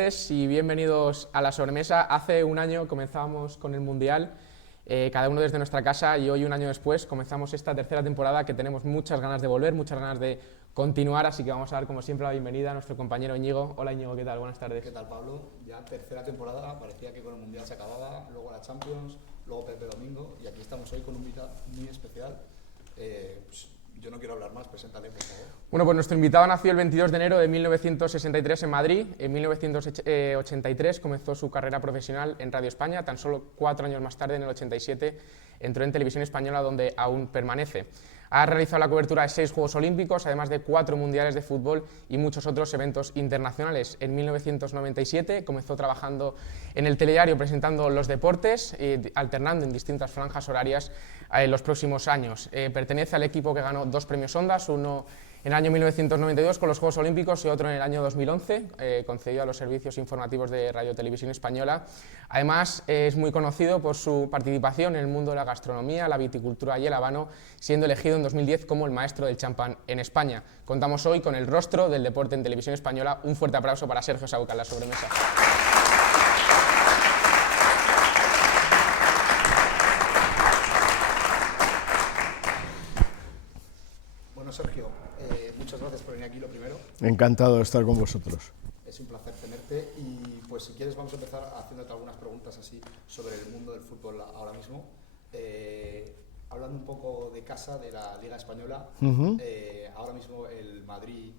Y bienvenidos a La Sobremesa. Hace un año comenzábamos con el Mundial, cada uno desde nuestra casa, y hoy, un año después, comenzamos esta tercera temporada que tenemos muchas ganas de volver, muchas ganas de continuar, así que vamos a dar como siempre la bienvenida a nuestro compañero Íñigo. Hola Íñigo, ¿qué tal? Buenas tardes. ¿Qué tal, Pablo? Ya tercera temporada, parecía que con el Mundial se acababa, luego la Champions, luego Pepe Domingo, y aquí estamos hoy con un invitado muy especial. Pues yo no quiero hablar más, preséntale, por favor. Bueno, pues nuestro invitado nació el 22 de enero de 1963 en Madrid. En 1983 comenzó su carrera profesional en Radio España. Tan solo 4 años más tarde, en el 87, entró en Televisión Española, donde aún permanece. Ha realizado la cobertura de 6 Juegos Olímpicos, además de 4 Mundiales de Fútbol y muchos otros eventos internacionales. En 1997 comenzó trabajando en el telediario presentando los deportes, alternando en distintas franjas horarias en los próximos años. Pertenece al equipo que ganó 2 premios Ondas, uno en el año 1992 con los Juegos Olímpicos y otro en el año 2011, concedido a los servicios informativos de Radio Televisión Española. Además, es muy conocido por su participación en el mundo de la gastronomía, la viticultura y el habano, siendo elegido en 2010 como el maestro del champán en España. Contamos hoy con el rostro del deporte en Televisión Española. Un fuerte aplauso para Sergio Sauca en La Sobremesa. Bueno, Sergio, muchas gracias por venir aquí, lo primero. Encantado de estar con vosotros. Es un placer tenerte y pues si quieres vamos a empezar haciéndote algunas preguntas así sobre el mundo del fútbol ahora mismo. Hablando un poco de casa, de la Liga Española, ahora mismo el Madrid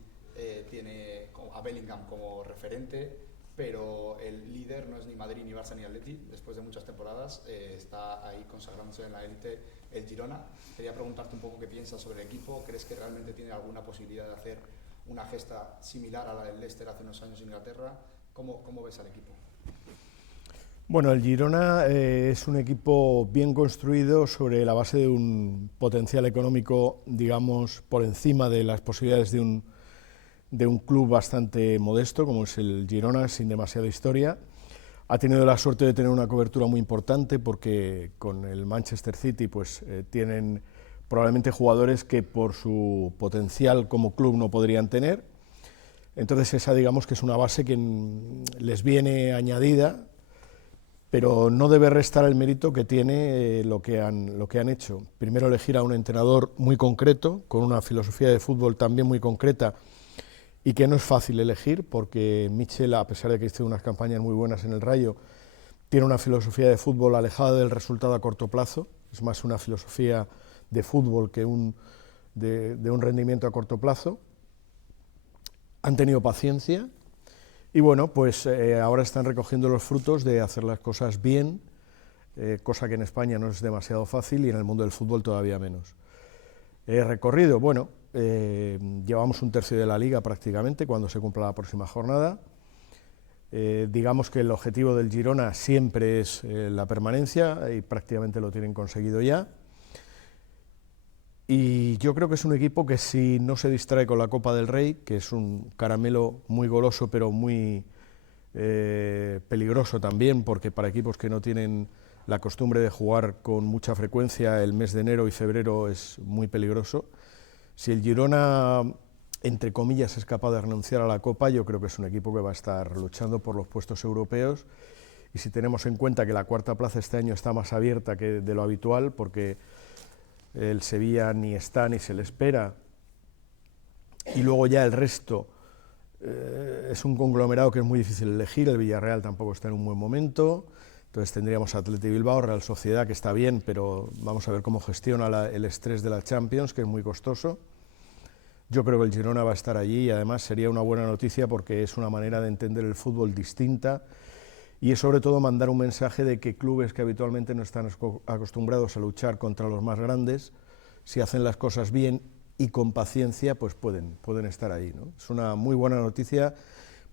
tiene a Bellingham como referente, pero el líder no es ni Madrid, ni Barça, ni Atleti. Después de muchas temporadas está ahí consagrándose en la élite el Girona. Quería preguntarte un poco qué piensas sobre el equipo. ¿Crees que realmente tiene alguna posibilidad de hacer una gesta similar a la del Leicester hace unos años en Inglaterra? ¿Cómo ves al equipo? Bueno, el Girona es un equipo bien construido sobre la base de un potencial económico, digamos, por encima de las posibilidades de un club bastante modesto, como es el Girona, sin demasiada historia. Ha tenido la suerte de tener una cobertura muy importante porque con el Manchester City pues, tienen probablemente jugadores que por su potencial como club no podrían tener. Entonces esa, digamos, que es una base que les viene añadida, pero no debe restar el mérito que tiene lo que han hecho. Primero, elegir a un entrenador muy concreto, con una filosofía de fútbol también muy concreta, y que no es fácil elegir, porque Michel, a pesar de que hizo unas campañas muy buenas en el Rayo, tiene una filosofía de fútbol alejada del resultado a corto plazo, es más una filosofía de fútbol que de un rendimiento a corto plazo. Han tenido paciencia y bueno, pues ahora están recogiendo los frutos de hacer las cosas bien, cosa que en España no es demasiado fácil y en el mundo del fútbol todavía menos. Recorrido, bueno, llevamos un tercio de la liga prácticamente cuando se cumpla la próxima jornada. Digamos que el objetivo del Girona siempre es la permanencia y prácticamente lo tienen conseguido ya. Y yo creo que es un equipo que si no se distrae con la Copa del Rey, que es un caramelo muy goloso pero muy peligroso también, porque para equipos que no tienen la costumbre de jugar con mucha frecuencia, el mes de enero y febrero es muy peligroso. Si el Girona, entre comillas, es capaz de renunciar a la Copa, yo creo que es un equipo que va a estar luchando por los puestos europeos, y si tenemos en cuenta que la cuarta plaza este año está más abierta que de lo habitual, porque el Sevilla ni está ni se le espera, y luego ya el resto es un conglomerado que es muy difícil elegir. El Villarreal tampoco está en un buen momento, entonces tendríamos Athletic Bilbao, Real Sociedad, que está bien, pero vamos a ver cómo gestiona el estrés de la Champions, que es muy costoso. Yo creo que el Girona va a estar allí y además sería una buena noticia porque es una manera de entender el fútbol distinta y es sobre todo mandar un mensaje de que clubes que habitualmente no están acostumbrados a luchar contra los más grandes, si hacen las cosas bien y con paciencia, pues pueden estar ahí, ¿no? Es una muy buena noticia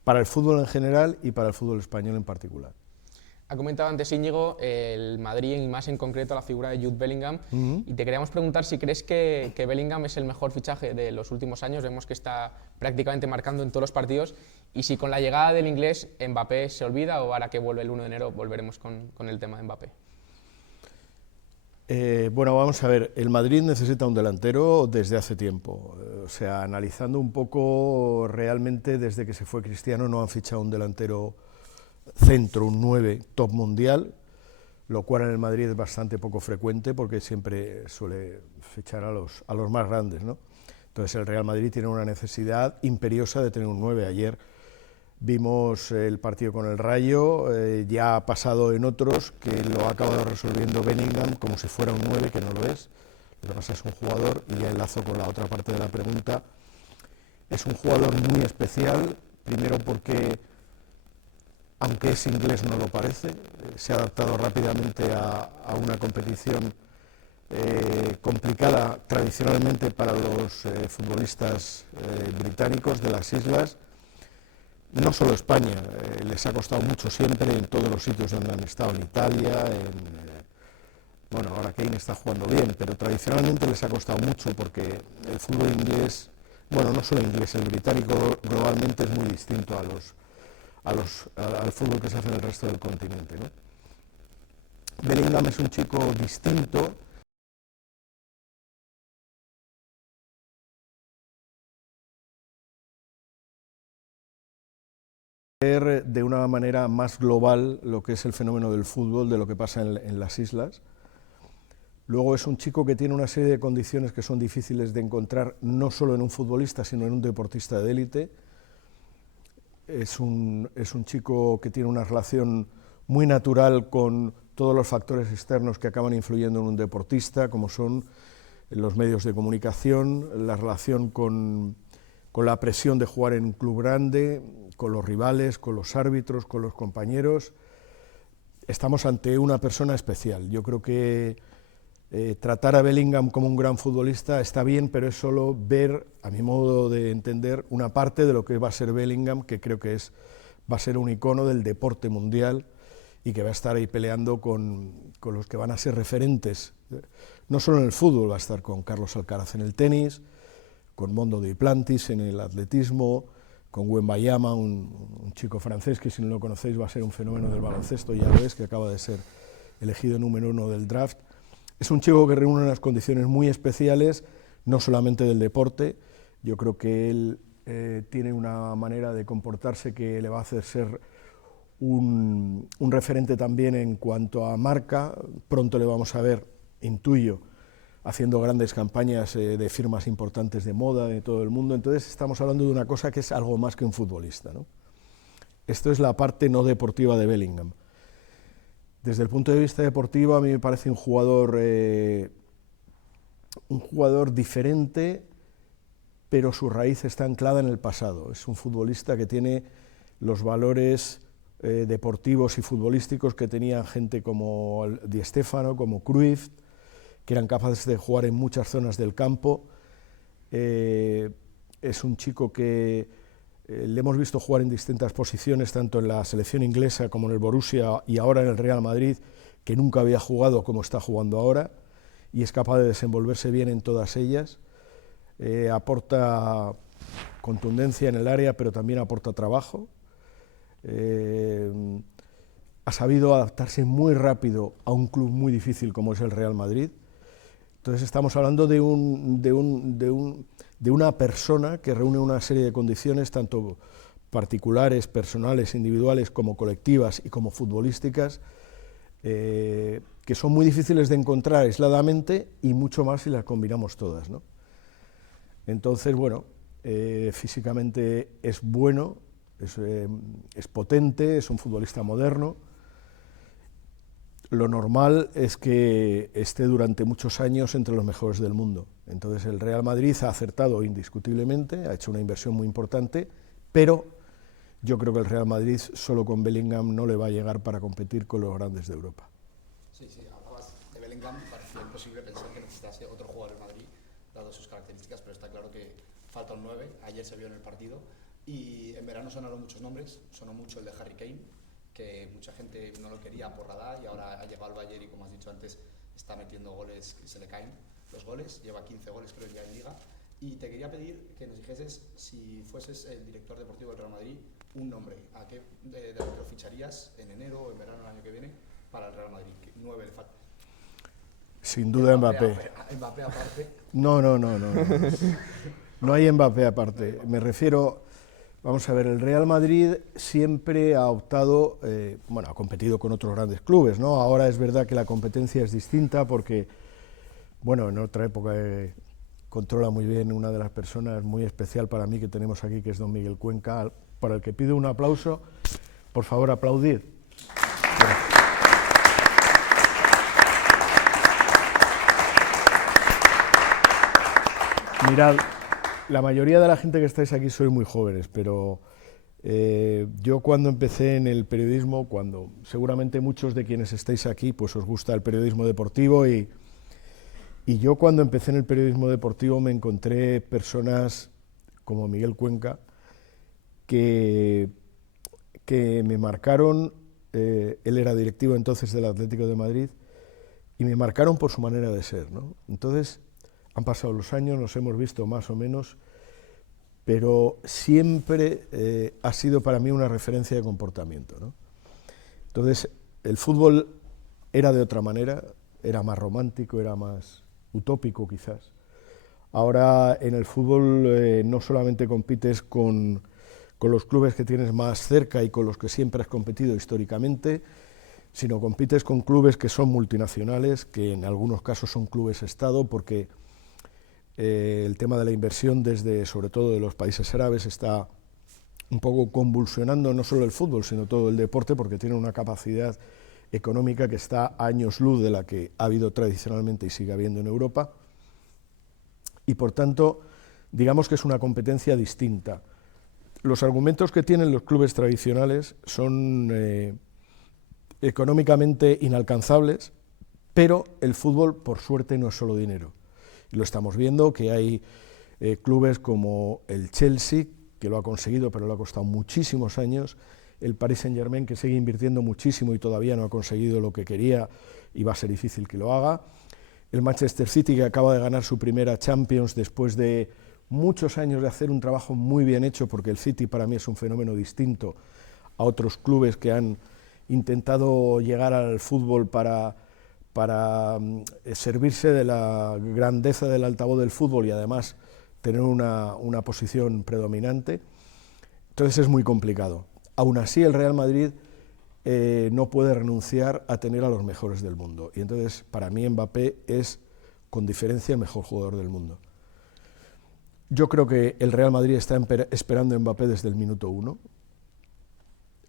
para el fútbol en general y para el fútbol español en particular. Ha comentado antes Íñigo el Madrid y más en concreto la figura de Jude Bellingham, y te queríamos preguntar si crees que Bellingham es el mejor fichaje de los últimos años. Vemos que está prácticamente marcando en todos los partidos, y si con la llegada del inglés Mbappé se olvida, o ahora que vuelve el 1 de enero volveremos con el tema de Mbappé. Bueno, vamos a ver, el Madrid necesita un delantero desde hace tiempo. O sea, analizando un poco, realmente desde que se fue Cristiano no han fichado un delantero centro, un 9 top mundial, lo cual en el Madrid es bastante poco frecuente porque siempre suele fichar a los más grandes, ¿no? Entonces el Real Madrid tiene una necesidad imperiosa de tener un 9. Ayer vimos el partido con el Rayo, ya ha pasado en otros que lo ha acabado resolviendo Bellingham como si fuera un 9, que no lo es. Lo que pasa es un jugador, y ya enlazo con la otra parte de la pregunta, es un jugador muy especial, primero porque, aunque es inglés, no lo parece, se ha adaptado rápidamente a una competición complicada tradicionalmente para los futbolistas británicos de las islas. No solo España, les ha costado mucho siempre en todos los sitios donde han estado, en Italia, bueno, ahora Kane está jugando bien, pero tradicionalmente les ha costado mucho porque el fútbol inglés, bueno, no solo inglés, el británico globalmente es muy distinto al fútbol que se hace en el resto del continente, ¿no? Bellingham es un chico distinto. Ver de una manera más global lo que es el fenómeno del fútbol, de lo que pasa en las islas. Luego es un chico que tiene una serie de condiciones que son difíciles de encontrar no solo en un futbolista, sino en un deportista de élite. Es un chico que tiene una relación muy natural con todos los factores externos que acaban influyendo en un deportista, como son los medios de comunicación, la relación con la presión de jugar en un club grande, con los rivales, con los árbitros, con los compañeros. Estamos ante una persona especial. Yo creo que tratar a Bellingham como un gran futbolista está bien, pero es solo ver, a mi modo de entender, una parte de lo que va a ser Bellingham, que creo que va a ser un icono del deporte mundial y que va a estar ahí peleando con los que van a ser referentes, no solo en el fútbol, va a estar con Carlos Alcaraz en el tenis, con Mondo Duplantis en el atletismo, con Wembayama, un chico francés que, si no lo conocéis, va a ser un fenómeno del baloncesto, ya lo es, que acaba de ser elegido número 1 del draft. Es un chico que reúne unas condiciones muy especiales, no solamente del deporte. Yo creo que él tiene una manera de comportarse que le va a hacer ser un referente también en cuanto a marca. Pronto le vamos a ver, intuyo, haciendo grandes campañas de firmas importantes de moda de todo el mundo. Entonces estamos hablando de una cosa que es algo más que un futbolista, ¿no? Esto es la parte no deportiva de Bellingham. Desde el punto de vista deportivo, a mí me parece un jugador diferente, pero su raíz está anclada en el pasado. Es un futbolista que tiene los valores deportivos y futbolísticos que tenían gente como Di Stéfano, como Cruyff, que eran capaces de jugar en muchas zonas del campo. Es un chico que le hemos visto jugar en distintas posiciones, tanto en la selección inglesa como en el Borussia y ahora en el Real Madrid, que nunca había jugado como está jugando ahora, y es capaz de desenvolverse bien en todas ellas. Aporta contundencia en el área, pero también aporta trabajo. Ha sabido adaptarse muy rápido a un club muy difícil como es el Real Madrid. Entonces estamos hablando de una persona que reúne una serie de condiciones, tanto particulares, personales, individuales, como colectivas y como futbolísticas, que son muy difíciles de encontrar aisladamente y mucho más si las combinamos todas, ¿no? Entonces, bueno, físicamente es bueno, es potente, es un futbolista moderno. Lo normal es que esté durante muchos años entre los mejores del mundo. Entonces el Real Madrid ha acertado indiscutiblemente, ha hecho una inversión muy importante, pero yo creo que el Real Madrid solo con Bellingham no le va a llegar para competir con los grandes de Europa. Sí, hablabas de Bellingham, parecía imposible pensar que necesitase otro jugador en Madrid, dado sus características, pero está claro que falta un 9, ayer se vio en el partido, y en verano sonaron muchos nombres, sonó mucho el de Harry Kane, que mucha gente no lo quería por radar y ahora ha llegado al Bayern y, como has dicho antes, está metiendo goles y se le caen los goles, lleva 15 goles creo ya en Liga. Y te quería pedir que nos dijeses, si fueses el director deportivo del Real Madrid, un nombre, ¿a qué de lo ficharías en enero o en verano del año que viene para el Real Madrid? 9 le falta. Sin duda Mbappé. Mbappé aparte. No. No hay Mbappé aparte. Me refiero, vamos a ver, el Real Madrid siempre ha optado, bueno, ha competido con otros grandes clubes, ¿no? Ahora es verdad que la competencia es distinta porque, bueno, en otra época controla muy bien una de las personas muy especial para mí que tenemos aquí, que es don Miguel Cuenca, para el que pido un aplauso. Por favor, aplaudid. Mirad, la mayoría de la gente que estáis aquí sois muy jóvenes, pero yo cuando empecé en el periodismo, cuando seguramente muchos de quienes estáis aquí pues os gusta el periodismo deportivo y yo cuando empecé en el periodismo deportivo me encontré personas como Miguel Cuenca que me marcaron, él era directivo entonces del Atlético de Madrid, y me marcaron por su manera de ser, ¿no? Entonces, han pasado los años, nos hemos visto más o menos, pero siempre ha sido para mí una referencia de comportamiento, ¿no? Entonces, el fútbol era de otra manera, era más romántico, era más utópico quizás. Ahora en el fútbol no solamente compites con los clubes que tienes más cerca y con los que siempre has competido históricamente, sino compites con clubes que son multinacionales, que en algunos casos son clubes Estado, porque el tema de la inversión desde, sobre todo de los países árabes, está un poco convulsionando no solo el fútbol, sino todo el deporte, porque tiene una capacidad económica que está a años luz de la que ha habido tradicionalmente y sigue habiendo en Europa, y por tanto, digamos que es una competencia distinta. Los argumentos que tienen los clubes tradicionales son económicamente inalcanzables, pero el fútbol, por suerte, no es solo dinero. Y lo estamos viendo, que hay clubes como el Chelsea, que lo ha conseguido, pero le ha costado muchísimos años, el Paris Saint-Germain, que sigue invirtiendo muchísimo y todavía no ha conseguido lo que quería y va a ser difícil que lo haga, el Manchester City, que acaba de ganar su primera Champions después de muchos años de hacer un trabajo muy bien hecho, porque el City para mí es un fenómeno distinto a otros clubes que han intentado llegar al fútbol para servirse de la grandeza del altavoz del fútbol y además tener una posición predominante. Entonces es muy complicado. Aún así el Real Madrid no puede renunciar a tener a los mejores del mundo, y entonces para mí Mbappé es con diferencia el mejor jugador del mundo. Yo creo que el Real Madrid está esperando a Mbappé desde el minuto 1,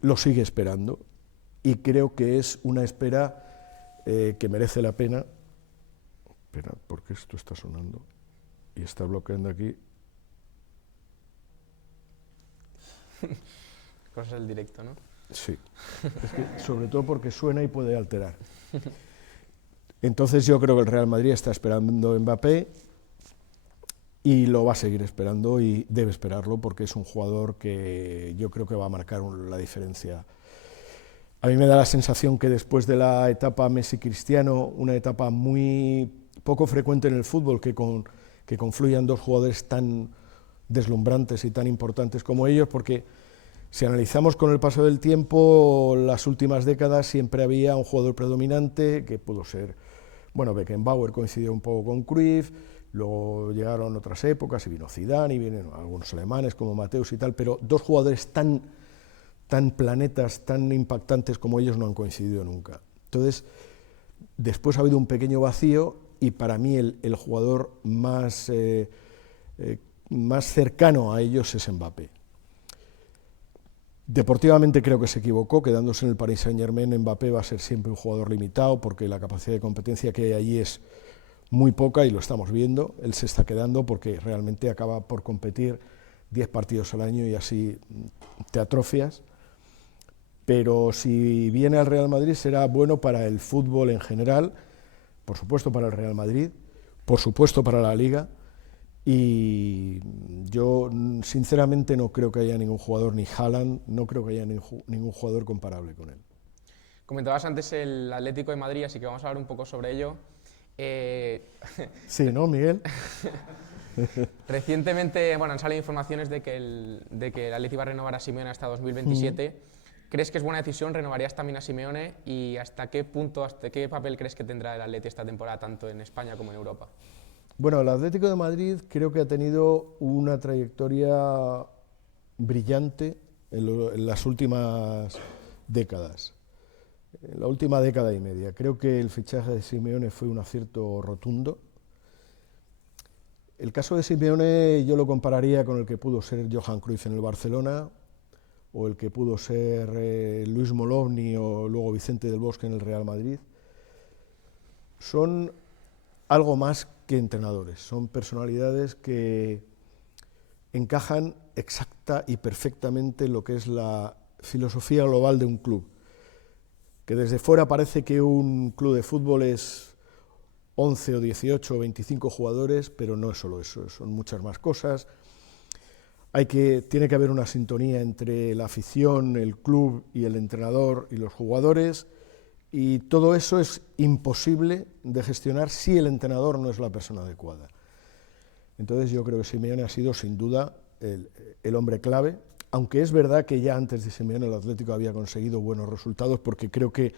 lo sigue esperando, y creo que es una espera que merece la pena. Espera, porque esto está sonando y está bloqueando aquí. Cosas del directo, ¿no? Sí, es que, sobre todo porque suena y puede alterar. Entonces yo creo que el Real Madrid está esperando a Mbappé y lo va a seguir esperando y debe esperarlo porque es un jugador que yo creo que va a marcar la diferencia. A mí me da la sensación que después de la etapa Messi-Cristiano, una etapa muy poco frecuente en el fútbol, que confluyan dos jugadores tan deslumbrantes y tan importantes como ellos, porque si analizamos con el paso del tiempo, las últimas décadas siempre había un jugador predominante, que pudo ser, bueno, Beckenbauer coincidió un poco con Cruyff, luego llegaron otras épocas y vino Zidane y vienen algunos alemanes como Mateus y tal, pero dos jugadores tan planetas, tan impactantes como ellos no han coincidido nunca. Entonces, después ha habido un pequeño vacío y para mí el jugador más cercano a ellos es Mbappé. Deportivamente creo que se equivocó, quedándose en el Paris Saint-Germain. Mbappé va a ser siempre un jugador limitado porque la capacidad de competencia que hay allí es muy poca y lo estamos viendo. Él se está quedando porque realmente acaba por competir 10 partidos al año y así te atrofias. Pero si viene al Real Madrid será bueno para el fútbol en general, por supuesto para el Real Madrid, por supuesto para la Liga, y yo sinceramente no creo que haya ningún jugador, ni Haaland, no creo que haya ningún jugador comparable con él. Comentabas antes el Atlético de Madrid, así que vamos a hablar un poco sobre ello. Sí, ¿no, Miguel? Recientemente, bueno, han salido informaciones de que el Atleti va a renovar a Simeone hasta 2027. ¿Crees que es buena decisión? ¿Renovarías también a Simeone? ¿Y hasta qué punto, hasta qué papel crees que tendrá el Atleti esta temporada, tanto en España como en Europa? Bueno, el Atlético de Madrid creo que ha tenido una trayectoria brillante en las últimas décadas, en la última década y media. Creo que el fichaje de Simeone fue un acierto rotundo. El caso de Simeone yo lo compararía con el que pudo ser Johan Cruyff en el Barcelona, o el que pudo ser Luis Molovny o luego Vicente del Bosque en el Real Madrid. Son algo más que entrenadores, son personalidades que encajan exacta y perfectamente en lo que es la filosofía global de un club. Que desde fuera parece que un club de fútbol es 11 o 18 o 25 jugadores, pero no es solo eso, son muchas más cosas. Tiene que haber una sintonía entre la afición, el club y el entrenador y los jugadores, y todo eso es imposible de gestionar si el entrenador no es la persona adecuada. Entonces yo creo que Simeone ha sido sin duda el hombre clave, aunque es verdad que ya antes de Simeone el Atlético había conseguido buenos resultados, porque creo que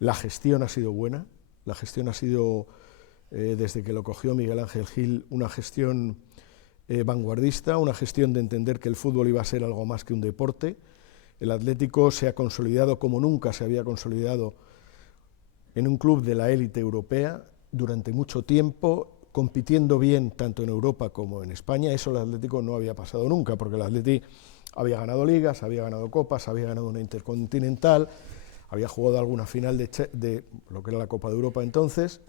la gestión ha sido buena, la gestión ha sido, desde que lo cogió Miguel Ángel Gil, una gestión vanguardista, una gestión de entender que el fútbol iba a ser algo más que un deporte. El Atlético se ha consolidado como nunca se había consolidado en un club de la élite europea durante mucho tiempo, compitiendo bien tanto en Europa como en España. Eso el Atlético no había pasado nunca, porque el Atlético había ganado ligas, había ganado copas, había ganado una intercontinental, había jugado alguna final de lo que era la Copa de Europa entonces,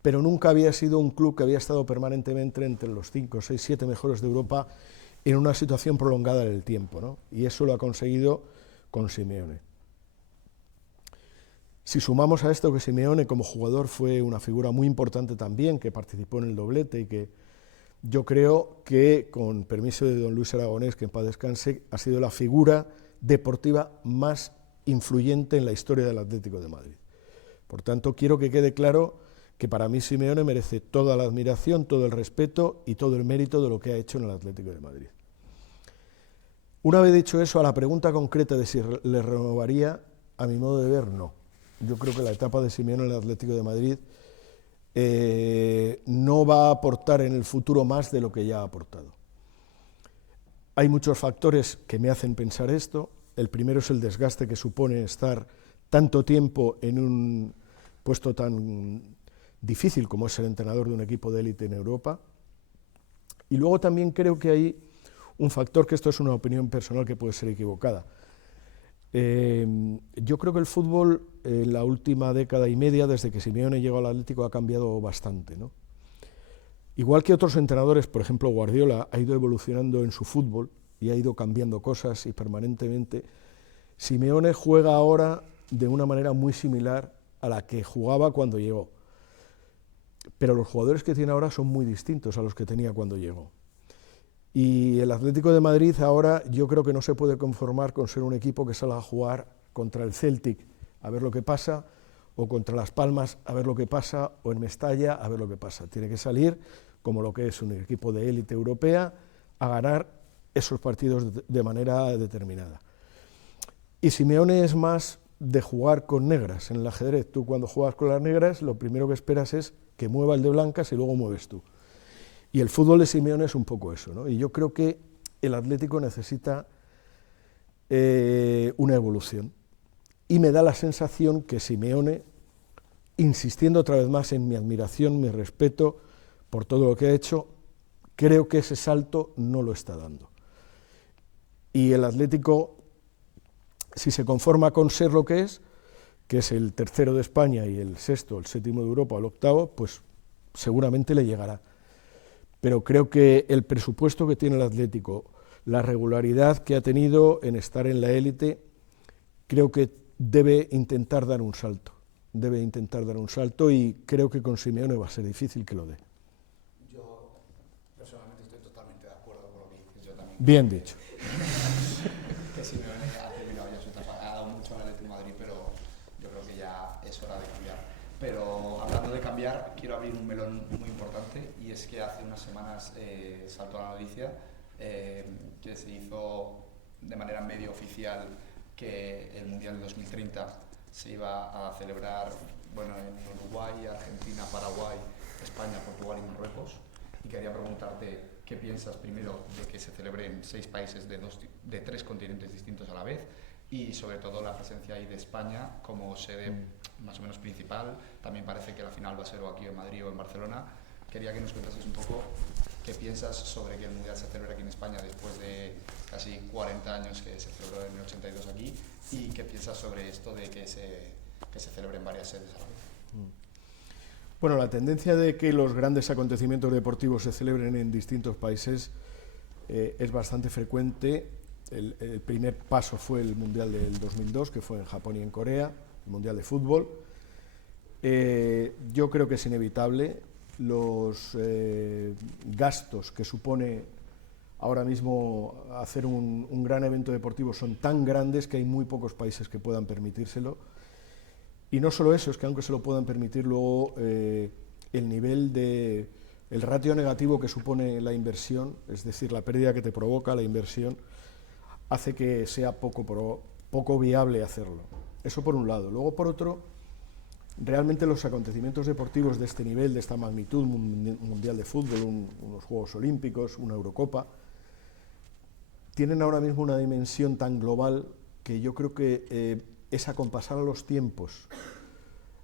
pero nunca había sido un club que había estado permanentemente entre los 5, 6, 7 mejores de Europa en una situación prolongada en el tiempo, ¿no? Y eso lo ha conseguido con Simeone. Si sumamos a esto que Simeone como jugador fue una figura muy importante también, que participó en el doblete y que yo creo que, con permiso de don Luis Aragonés, que en paz descanse, ha sido la figura deportiva más influyente en la historia del Atlético de Madrid. Por tanto, quiero que quede claro que para mí Simeone merece toda la admiración, todo el respeto y todo el mérito de lo que ha hecho en el Atlético de Madrid. Una vez dicho eso, a la pregunta concreta de si le renovaría, a mi modo de ver, no. Yo creo que la etapa de Simeone en el Atlético de Madrid no va a aportar en el futuro más de lo que ya ha aportado. Hay muchos factores que me hacen pensar esto. El primero es el desgaste que supone estar tanto tiempo en un puesto tan difícil como es ser entrenador de un equipo de élite en Europa. Y luego también creo que hay un factor, que esto es una opinión personal que puede ser equivocada. Yo creo que el fútbol en la última década y media, desde que Simeone llegó al Atlético, ha cambiado bastante, ¿no? Igual que otros entrenadores, por ejemplo Guardiola, ha ido evolucionando en su fútbol y ha ido cambiando cosas y permanentemente, Simeone juega ahora de una manera muy similar a la que jugaba cuando llegó. Pero los jugadores que tiene ahora son muy distintos a los que tenía cuando llegó. Y el Atlético de Madrid ahora yo creo que no se puede conformar con ser un equipo que salga a jugar contra el Celtic a ver lo que pasa, o contra Las Palmas a ver lo que pasa, o en Mestalla a ver lo que pasa. Tiene que salir, como lo que es un equipo de élite europea, a ganar esos partidos de manera determinada. Y Simeone es más de jugar con negras en el ajedrez. Tú, cuando juegas con las negras, lo primero que esperas es que mueva el de blancas y luego mueves tú. Y el fútbol de Simeone es un poco eso, ¿no? Y yo creo que el Atlético necesita una evolución. Y me da la sensación que Simeone, insistiendo otra vez más en mi admiración, mi respeto por todo lo que ha hecho, creo que ese salto no lo está dando. Y el Atlético, si se conforma con ser lo que es el tercero de España y el sexto, el séptimo de Europa o el octavo, pues seguramente le llegará. Pero creo que el presupuesto que tiene el Atlético, la regularidad que ha tenido en estar en la élite, creo que debe intentar dar un salto. Debe intentar dar un salto, y creo que con Simeone va a ser difícil que lo dé. Yo personalmente estoy totalmente de acuerdo con lo que dices. Yo también. Bien dicho. Que Simeone ha terminado ya su etapa, ha dado mucho al Atlético de Madrid, pero yo creo que ya es hora de cambiar. Pero hablando de cambiar, quiero abrir un melón muy importante, y es que hace unas semanas saltó la noticia que se hizo de manera medio oficial que el Mundial de 2030 se iba a celebrar, bueno, en Uruguay, Argentina, Paraguay España, Portugal y Marruecos. Y quería preguntarte qué piensas primero de que se celebren 6 países de 3 continentes distintos a la vez, y sobre todo la presencia ahí de España como sede más o menos principal. También parece que la final va a ser o aquí en Madrid o en Barcelona. Quería que nos contases un poco qué piensas sobre que el Mundial se celebre aquí en España después de casi 40 años que se celebró en el 82 aquí, y qué piensas sobre esto de que se celebren varias sedes a la vez. Bueno, la tendencia de que los grandes acontecimientos deportivos se celebren en distintos países es bastante frecuente. El primer paso fue el Mundial del 2002, que fue en Japón y en Corea, el Mundial de fútbol. Yo creo que es inevitable. Los gastos que supone ahora mismo hacer un gran evento deportivo son tan grandes que hay muy pocos países que puedan permitírselo. Y no solo eso, es que aunque se lo puedan permitir, luego el nivel el ratio negativo que supone la inversión, es decir, la pérdida que te provoca la inversión, hace que sea poco viable hacerlo. Eso por un lado. Luego, por otro, realmente los acontecimientos deportivos de este nivel, de esta magnitud, un mundial de fútbol, unos Juegos Olímpicos, una Eurocopa, tienen ahora mismo una dimensión tan global que yo creo que es acompasar a los tiempos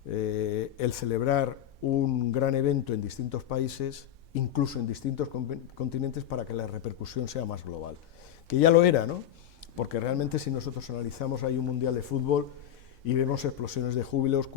el celebrar un gran evento en distintos países, incluso en distintos continentes, para que la repercusión sea más global. Que ya lo era, ¿no? Porque realmente si nosotros analizamos, hay un mundial de fútbol y vemos explosiones de júbilos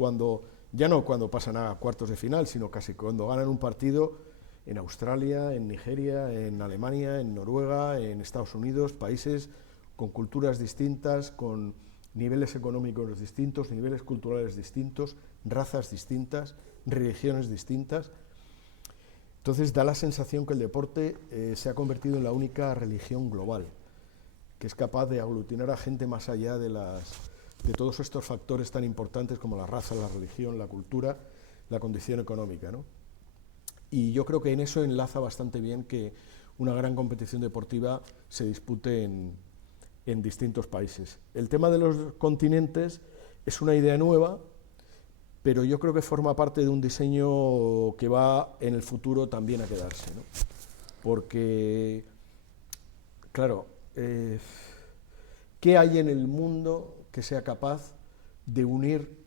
ya no cuando pasan a cuartos de final, sino casi cuando ganan un partido en Australia, en Nigeria, en Alemania, en Noruega, en Estados Unidos, países con culturas distintas, con niveles económicos distintos, niveles culturales distintos, razas distintas, religiones distintas. Entonces da la sensación que el deporte se ha convertido en la única religión global, que es capaz de aglutinar a gente más allá de todos estos factores tan importantes como la raza, la religión, la cultura, la condición económica, ¿no? Y yo creo que en eso enlaza bastante bien que una gran competición deportiva se dispute en distintos países. El tema de los continentes es una idea nueva, pero yo creo que forma parte de un diseño que va en el futuro también a quedarse, ¿no? Porque, claro, ¿qué hay en el mundo que sea capaz de unir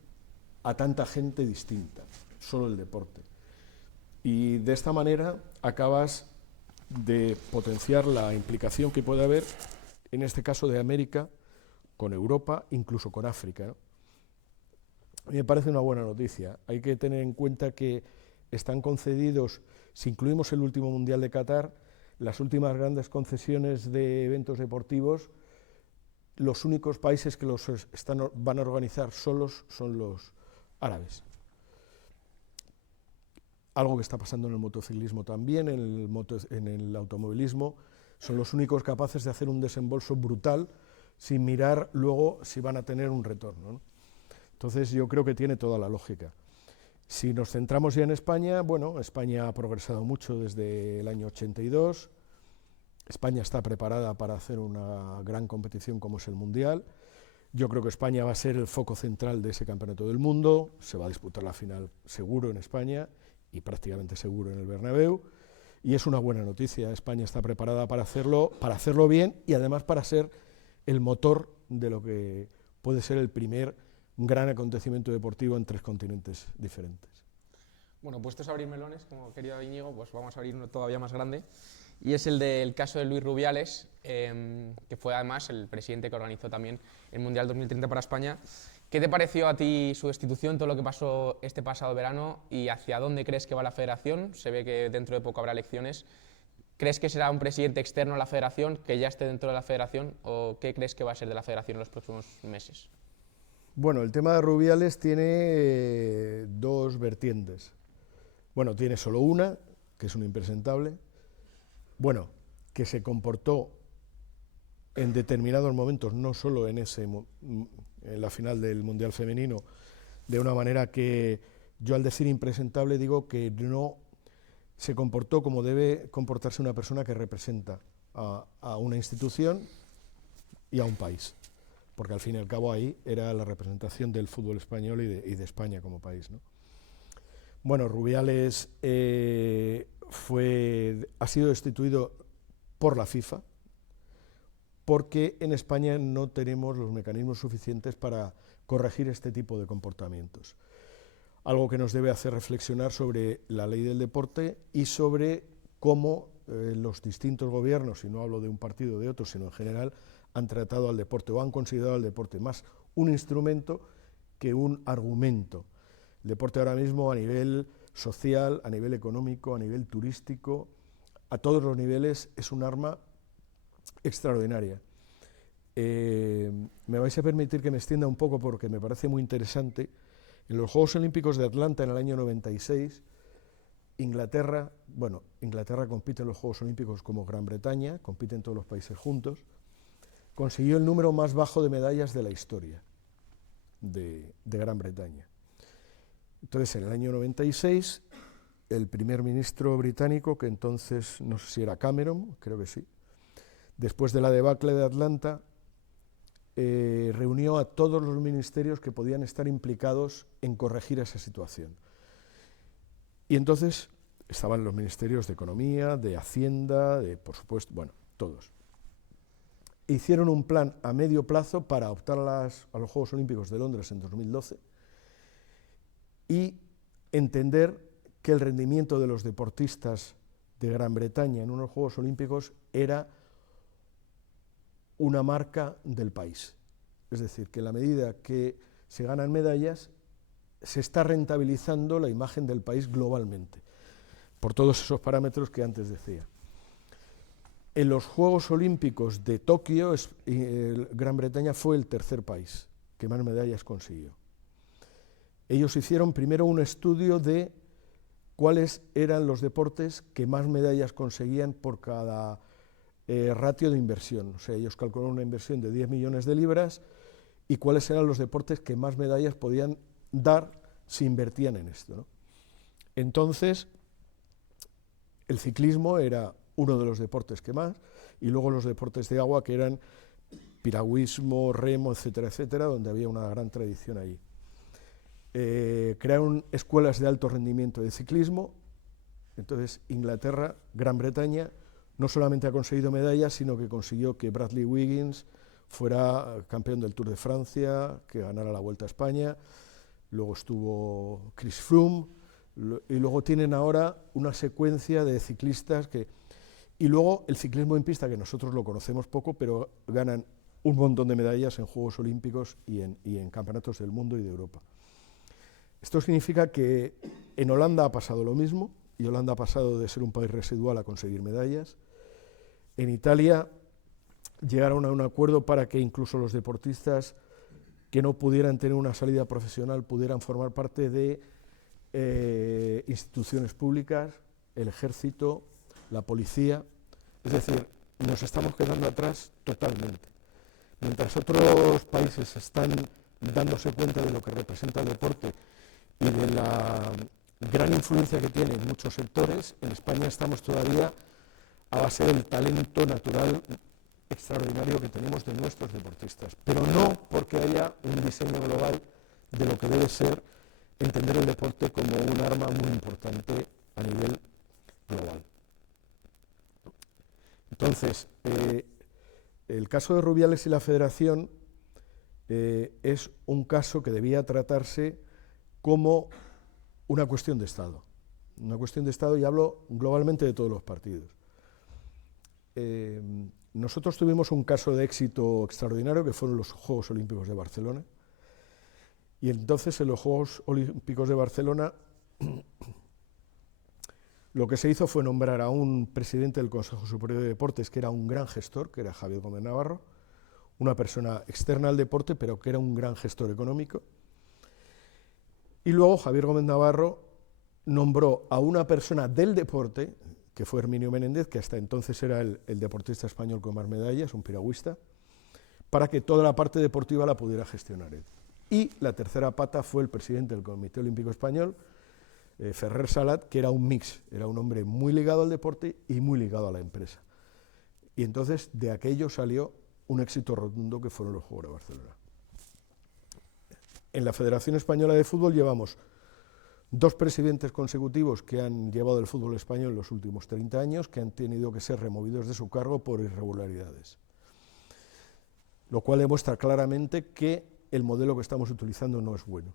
a tanta gente distinta? Solo el deporte. Y de esta manera acabas de potenciar la implicación que puede haber, en este caso de América, con Europa, incluso con África, ¿no? A mí me parece una buena noticia. Hay que tener en cuenta que están concedidos, si incluimos el último Mundial de Qatar, las últimas grandes concesiones de eventos deportivos, los únicos países que los van a organizar solos son los árabes. Algo que está pasando en el motociclismo también, en el automovilismo, son los únicos capaces de hacer un desembolso brutal sin mirar luego si van a tener un retorno, ¿no? Entonces yo creo que tiene toda la lógica. Si nos centramos ya en España, bueno, España ha progresado mucho desde el año 82, España está preparada para hacer una gran competición como es el Mundial. Yo creo que España va a ser el foco central de ese campeonato del mundo, se va a disputar la final seguro en España y prácticamente seguro en el Bernabéu, y es una buena noticia. España está preparada para hacerlo bien y además para ser el motor de lo que puede ser el primer gran acontecimiento deportivo en 3 continentes diferentes. Bueno, puestos a abrir melones, como quería Íñigo, pues vamos a abrir uno todavía más grande, y es el del caso de Luis Rubiales, que fue además el presidente que organizó también el Mundial 2030 para España. ¿Qué te pareció a ti su destitución, todo lo que pasó este pasado verano, y hacia dónde crees que va la federación? Se ve que dentro de poco habrá elecciones. ¿Crees que será un presidente externo a la federación, que ya esté dentro de la federación, o qué crees que va a ser de la federación en los próximos meses? Bueno, el tema de Rubiales tiene 2 vertientes. Bueno, tiene solo una, que es un impresentable. Bueno, que se comportó en determinados momentos, no solo en la final del Mundial Femenino, de una manera que yo, al decir impresentable, digo que no se comportó como debe comportarse una persona que representa a una institución y a un país, porque al fin y al cabo ahí era la representación del fútbol español y de España como país, ¿no? Bueno, Rubiales ha sido destituido por la FIFA, porque en España no tenemos los mecanismos suficientes para corregir este tipo de comportamientos. Algo que nos debe hacer reflexionar sobre la ley del deporte y sobre cómo los distintos gobiernos, y no hablo de un partido o de otro, sino en general, han tratado al deporte o han considerado al deporte más un instrumento que un argumento. El deporte ahora mismo a nivel social, a nivel económico, a nivel turístico, a todos los niveles es un arma extraordinaria. Me vais a permitir que me extienda un poco porque me parece muy interesante. En los Juegos Olímpicos de Atlanta en el año 96, Inglaterra compite en los Juegos Olímpicos como Gran Bretaña, compiten todos los países juntos, consiguió el número más bajo de medallas de la historia de Gran Bretaña. Entonces, en el año 96, el primer ministro británico, que entonces no sé si era Cameron, creo que sí, después de la debacle de Atlanta, reunió a todos los ministerios que podían estar implicados en corregir esa situación. Y entonces estaban los ministerios de Economía, de Hacienda, por supuesto, bueno, todos. Hicieron un plan a medio plazo para optar a los Juegos Olímpicos de Londres en 2012 y entender que el rendimiento de los deportistas de Gran Bretaña en unos Juegos Olímpicos era una marca del país. Es decir, que en la medida que se ganan medallas, se está rentabilizando la imagen del país globalmente, por todos esos parámetros que antes decía. En los Juegos Olímpicos de Tokio, Gran Bretaña fue el tercer país que más medallas consiguió. Ellos hicieron primero un estudio de cuáles eran los deportes que más medallas conseguían por cada ratio de inversión. O sea, ellos calcularon una inversión de 10 millones de libras y cuáles eran los deportes que más medallas podían dar si invertían en esto, ¿no? Entonces, el ciclismo era uno de los deportes que más, y luego los deportes de agua, que eran piragüismo, remo, etcétera, etcétera, donde había una gran tradición allí. Crearon escuelas de alto rendimiento de ciclismo. Entonces, Inglaterra, Gran Bretaña, no solamente ha conseguido medallas, sino que consiguió que Bradley Wiggins fuera campeón del Tour de Francia, que ganara la Vuelta a España, luego estuvo Chris Froome, y luego tienen ahora una secuencia de ciclistas y luego el ciclismo en pista, que nosotros lo conocemos poco, pero ganan un montón de medallas en Juegos Olímpicos y en campeonatos del mundo y de Europa. Esto significa que en Holanda ha pasado lo mismo, y Holanda ha pasado de ser un país residual a conseguir medallas. En Italia llegaron a un acuerdo para que incluso los deportistas que no pudieran tener una salida profesional pudieran formar parte de instituciones públicas, el ejército, la policía. Es decir, nos estamos quedando atrás totalmente. Mientras otros países están dándose cuenta de lo que representa el deporte y de la gran influencia que tiene en muchos sectores, en España estamos todavía a base del talento natural extraordinario que tenemos de nuestros deportistas, pero no porque haya un diseño global de lo que debe ser entender el deporte como un arma muy importante a nivel global. Entonces, el caso de Rubiales y la Federación es un caso que debía tratarse como una cuestión de Estado. Una cuestión de Estado, y hablo globalmente de todos los partidos. Nosotros tuvimos un caso de éxito extraordinario que fueron los Juegos Olímpicos de Barcelona, y entonces en los Juegos Olímpicos de Barcelona lo que se hizo fue nombrar a un presidente del Consejo Superior de Deportes que era un gran gestor, que era Javier Gómez Navarro, una persona externa al deporte pero que era un gran gestor económico, y luego Javier Gómez Navarro nombró a una persona del deporte, que fue Herminio Menéndez, que hasta entonces era el deportista español con más medallas, un piragüista, para que toda la parte deportiva la pudiera gestionar él. Y la tercera pata fue el presidente del Comité Olímpico Español, Ferrer Salat, que era un mix, era un hombre muy ligado al deporte y muy ligado a la empresa. Y entonces de aquello salió un éxito rotundo que fueron los Juegos de Barcelona. En la Federación Española de Fútbol llevamos 2 presidentes consecutivos que han llevado el fútbol español en los últimos 30 años, que han tenido que ser removidos de su cargo por irregularidades. Lo cual demuestra claramente que el modelo que estamos utilizando no es bueno.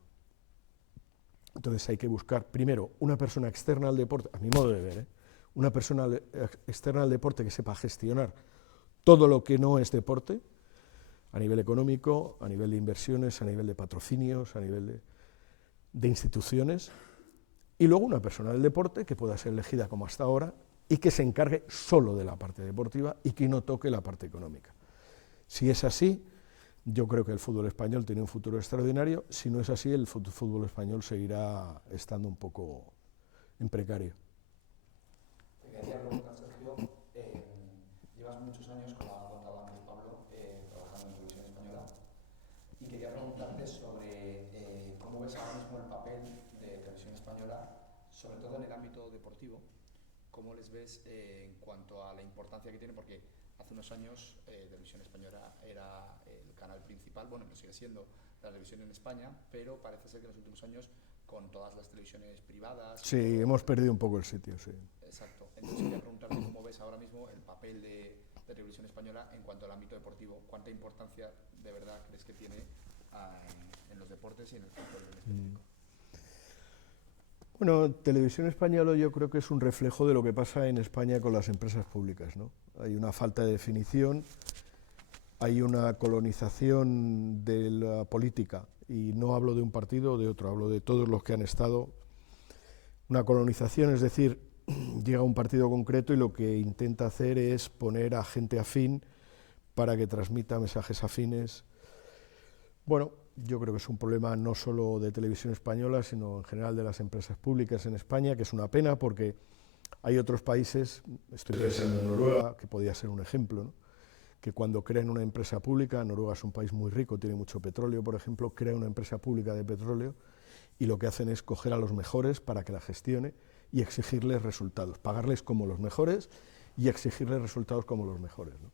Entonces hay que buscar, primero, una persona externa al deporte, a mi modo de ver, una persona externa al deporte que sepa gestionar todo lo que no es deporte, a nivel económico, a nivel de inversiones, a nivel de patrocinios, a nivel de instituciones, y luego una persona del deporte que pueda ser elegida como hasta ahora y que se encargue solo de la parte deportiva y que no toque la parte económica. Si es así, yo creo que el fútbol español tiene un futuro extraordinario. Si no es así, el fútbol español seguirá estando un poco en precario. Te quería preguntar, Sergio, llevas muchos años, como ha contado antes Pablo, trabajando en Televisión Española, y quería preguntarte sobre cómo ves ahora mismo el papel de Televisión Española, sobre todo en el ámbito deportivo. ¿Cómo les ves en cuanto a la importancia que tiene? Porque hace unos años Televisión Española era el canal principal, bueno, lo sigue siendo la televisión en España, pero parece ser que en los últimos años, con todas las televisiones privadas... Sí, hemos perdido un poco el sitio, sí. Exacto. Entonces quería preguntarte cómo ves ahora mismo el papel de Televisión Española en cuanto al ámbito deportivo. ¿Cuánta importancia de verdad crees que tiene en los deportes y en el fútbol en específico? Bueno, Televisión Española yo creo que es un reflejo de lo que pasa en España con las empresas públicas, ¿no? Hay una falta de definición, hay una colonización de la política, y no hablo de un partido o de otro, hablo de todos los que han estado. Una colonización, es decir, llega un partido concreto y lo que intenta hacer es poner a gente afín para que transmita mensajes afines. Bueno, yo creo que es un problema no solo de Televisión Española, sino en general de las empresas públicas en España, que es una pena porque hay otros países, estoy pensando en Noruega, que podía ser un ejemplo, ¿no? Que cuando crean una empresa pública, Noruega es un país muy rico, tiene mucho petróleo, por ejemplo, crea una empresa pública de petróleo y lo que hacen es coger a los mejores para que la gestione y exigirles resultados, pagarles como los mejores y exigirles resultados como los mejores, ¿no?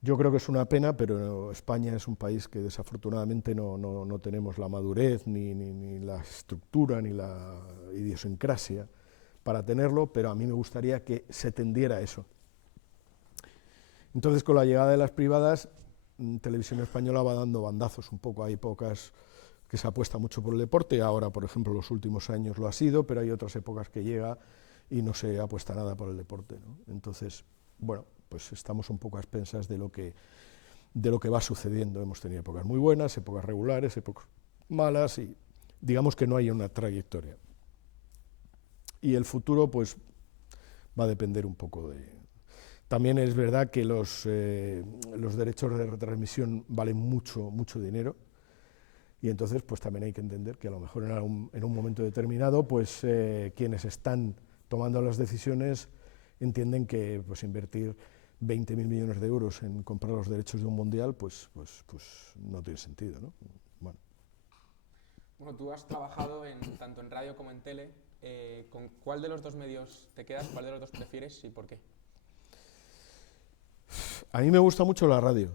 Yo creo que es una pena, pero España es un país que desafortunadamente no tenemos la madurez, ni la estructura, ni la idiosincrasia para tenerlo, pero a mí me gustaría que se tendiera a eso. Entonces, con la llegada de las privadas, Televisión Española va dando bandazos un poco. Hay épocas que se apuesta mucho por el deporte, ahora, por ejemplo, los últimos años lo ha sido, pero hay otras épocas que llega y no se apuesta nada por el deporte, ¿no? Entonces, bueno, pues estamos un poco a expensas de lo que va sucediendo. Hemos tenido épocas muy buenas, épocas regulares, épocas malas, y digamos que no hay una trayectoria. Y el futuro, pues, va a depender un poco de... También es verdad que los derechos de retransmisión valen mucho dinero, y entonces pues también hay que entender que a lo mejor en un momento determinado pues quienes están tomando las decisiones entienden que pues invertir 20.000 millones de euros en comprar los derechos de un mundial pues no tiene sentido, ¿no? Bueno, tú has trabajado tanto en radio como en tele. ¿Con cuál de los dos medios te quedas? ¿Cuál de los dos prefieres y por qué? A mí me gusta mucho la radio,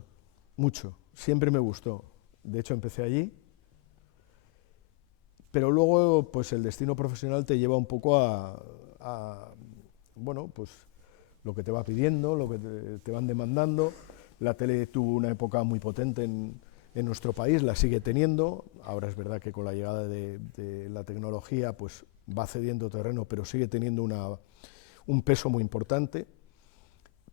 mucho, siempre me gustó. De hecho, empecé allí, pero luego pues el destino profesional te lleva un poco bueno, pues lo que te va pidiendo, lo que te van demandando. La tele tuvo una época muy potente en nuestro país, la sigue teniendo. Ahora es verdad que con la llegada de la tecnología pues va cediendo terreno, pero sigue teniendo un peso muy importante.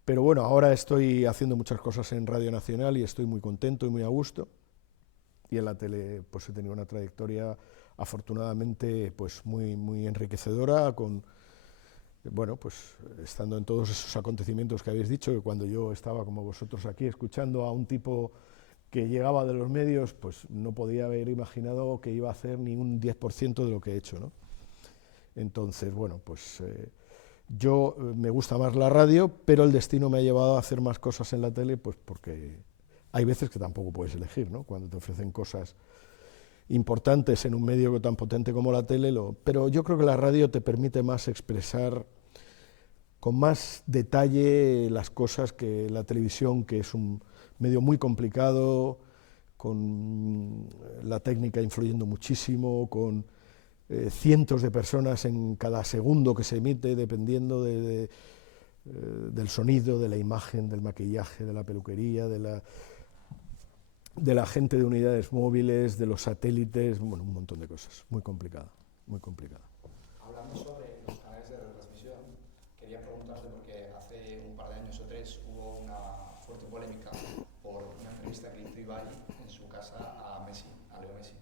Pero bueno, ahora estoy haciendo muchas cosas en Radio Nacional y estoy muy contento y muy a gusto. Y en la tele pues he tenido una trayectoria afortunadamente pues muy enriquecedora, bueno, pues estando en todos esos acontecimientos que habéis dicho, que cuando yo estaba como vosotros aquí escuchando a un tipo que llegaba de los medios, pues no podía haber imaginado que iba a hacer ni un 10% de lo que he hecho, ¿no? Entonces, bueno, pues yo me gusta más la radio, pero el destino me ha llevado a hacer más cosas en la tele, pues porque hay veces que tampoco puedes elegir, ¿no? Cuando te ofrecen cosas importantes en un medio tan potente como la tele, pero yo creo que la radio te permite más expresar con más detalle las cosas que la televisión, que es un medio muy complicado, con la técnica influyendo muchísimo, con cientos de personas en cada segundo que se emite, dependiendo del sonido, de la imagen, del maquillaje, de la peluquería, de la gente de unidades móviles, de los satélites, bueno, un montón de cosas. Muy complicada, muy complicada. Hablando sobre los canales de retransmisión, quería preguntarte, porque hace un par de años o 3 hubo una fuerte polémica por una entrevista que hizo Ibai en su casa a Messi, a Leo Messi.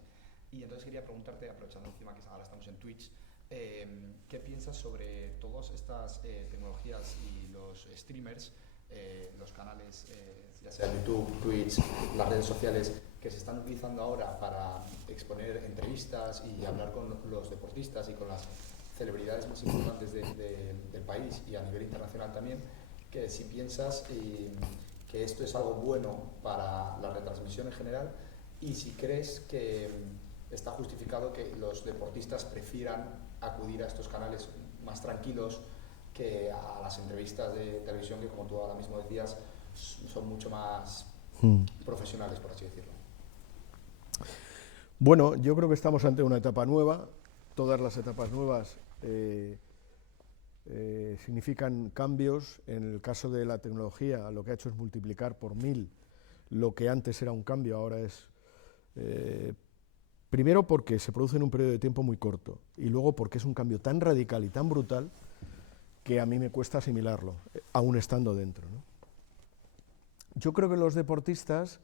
Y entonces quería preguntarte, aprovechando encima que ahora estamos en Twitch, ¿qué piensas sobre todas estas tecnologías y los streamers, los canales, ya sea YouTube, Twitch, las redes sociales, que se están utilizando ahora para exponer entrevistas y hablar con los deportistas y con las celebridades más importantes del país y a nivel internacional también? Que si piensas que esto es algo bueno para la retransmisión en general, y si crees que está justificado que los deportistas prefieran acudir a estos canales más tranquilos que a las entrevistas de televisión, que como tú ahora mismo decías, son mucho más profesionales, por así decirlo. Bueno, yo creo que estamos ante una etapa nueva. Todas las etapas nuevas significan cambios. En el caso de la tecnología, lo que ha hecho es multiplicar por 1000 lo que antes era un cambio, ahora es... primero porque se produce en un periodo de tiempo muy corto, y luego porque es un cambio tan radical y tan brutal que a mí me cuesta asimilarlo, aún estando dentro, ¿no? Yo creo que los deportistas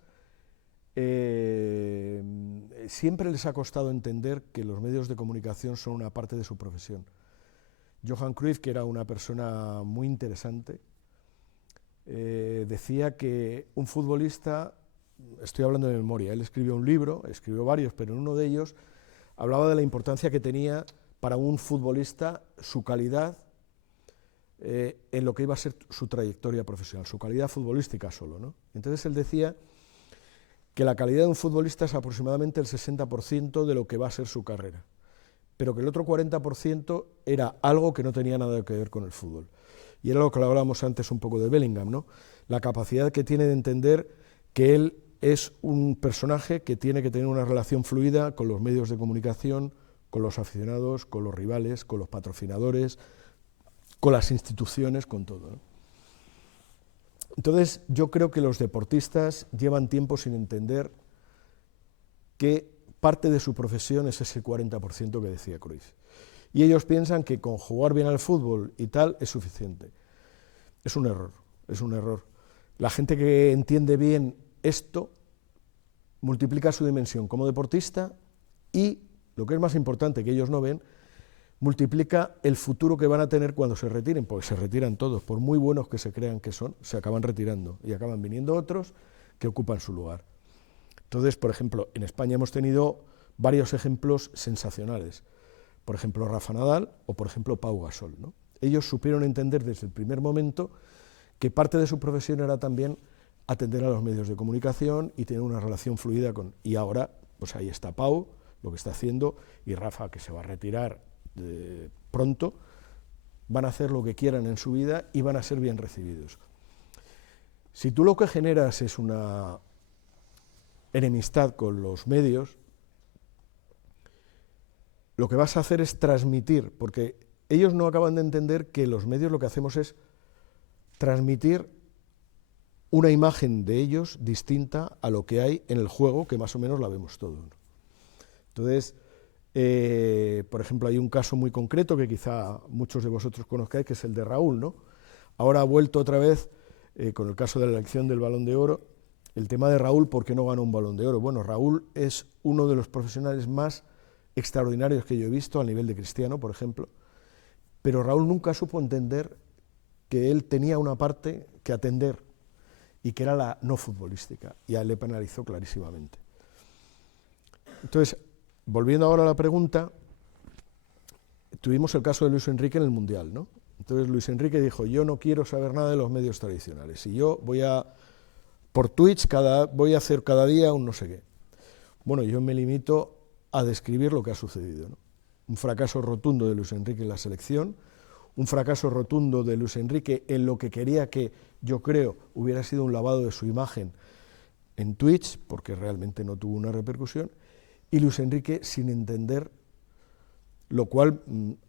siempre les ha costado entender que los medios de comunicación son una parte de su profesión. Johan Cruyff, que era una persona muy interesante, decía que un futbolista, estoy hablando de memoria, él escribió un libro, escribió varios, pero en uno de ellos hablaba de la importancia que tenía para un futbolista su calidad en lo que iba a ser su trayectoria profesional, su calidad futbolística solo, ¿no? Entonces él decía que la calidad de un futbolista es aproximadamente el 60% de lo que va a ser su carrera, pero que el otro 40% era algo que no tenía nada que ver con el fútbol. Y era lo que hablábamos antes un poco de Bellingham, ¿no? La capacidad que tiene de entender que él es un personaje que tiene que tener una relación fluida con los medios de comunicación, con los aficionados, con los rivales, con los patrocinadores, con las instituciones, con todo, ¿no? Entonces, yo creo que los deportistas llevan tiempo sin entender que parte de su profesión es ese 40% que decía Cruyff. Y ellos piensan que con jugar bien al fútbol y tal es suficiente. Es un error, es un error. La gente que entiende bien esto multiplica su dimensión como deportista y, lo que es más importante que ellos no ven, multiplica el futuro que van a tener cuando se retiren, porque se retiran todos, por muy buenos que se crean que son, se acaban retirando y acaban viniendo otros que ocupan su lugar. Entonces, por ejemplo, en España hemos tenido varios ejemplos sensacionales, por ejemplo Rafa Nadal o por ejemplo Pau Gasol, ¿no? Ellos supieron entender desde el primer momento que parte de su profesión era también atender a los medios de comunicación y tener una relación fluida con... Y ahora, pues ahí está Pau, lo que está haciendo, y Rafa, que se va a retirar pronto, van a hacer lo que quieran en su vida y van a ser bien recibidos. Si tú lo que generas es una enemistad con los medios, lo que vas a hacer es transmitir, porque ellos no acaban de entender que los medios lo que hacemos es transmitir una imagen de ellos distinta a lo que hay en el juego, que más o menos la vemos todos, ¿no? Entonces, por ejemplo, hay un caso muy concreto que quizá muchos de vosotros conozcáis, que es el de Raúl, ¿no? Ahora ha vuelto otra vez, con el caso de la elección del Balón de Oro, el tema de Raúl, ¿por qué no ganó un Balón de Oro? Bueno, Raúl es uno de los profesionales más extraordinarios que yo he visto, a nivel de Cristiano, por ejemplo, pero Raúl nunca supo entender que él tenía una parte que atender y que era la no futbolística, y a él le penalizó clarísimamente. Entonces, volviendo ahora a la pregunta, tuvimos el caso de Luis Enrique en el Mundial, ¿no? Entonces Luis Enrique dijo, yo no quiero saber nada de los medios tradicionales, y yo voy a, por Twitch, voy a hacer cada día un no sé qué. Bueno, yo me limito a describir lo que ha sucedido, ¿no? Un fracaso rotundo de Luis Enrique en la selección, un fracaso rotundo de Luis Enrique en lo que quería que, yo creo, hubiera sido un lavado de su imagen en Twitch, porque realmente no tuvo una repercusión, y Luis Enrique sin entender lo cual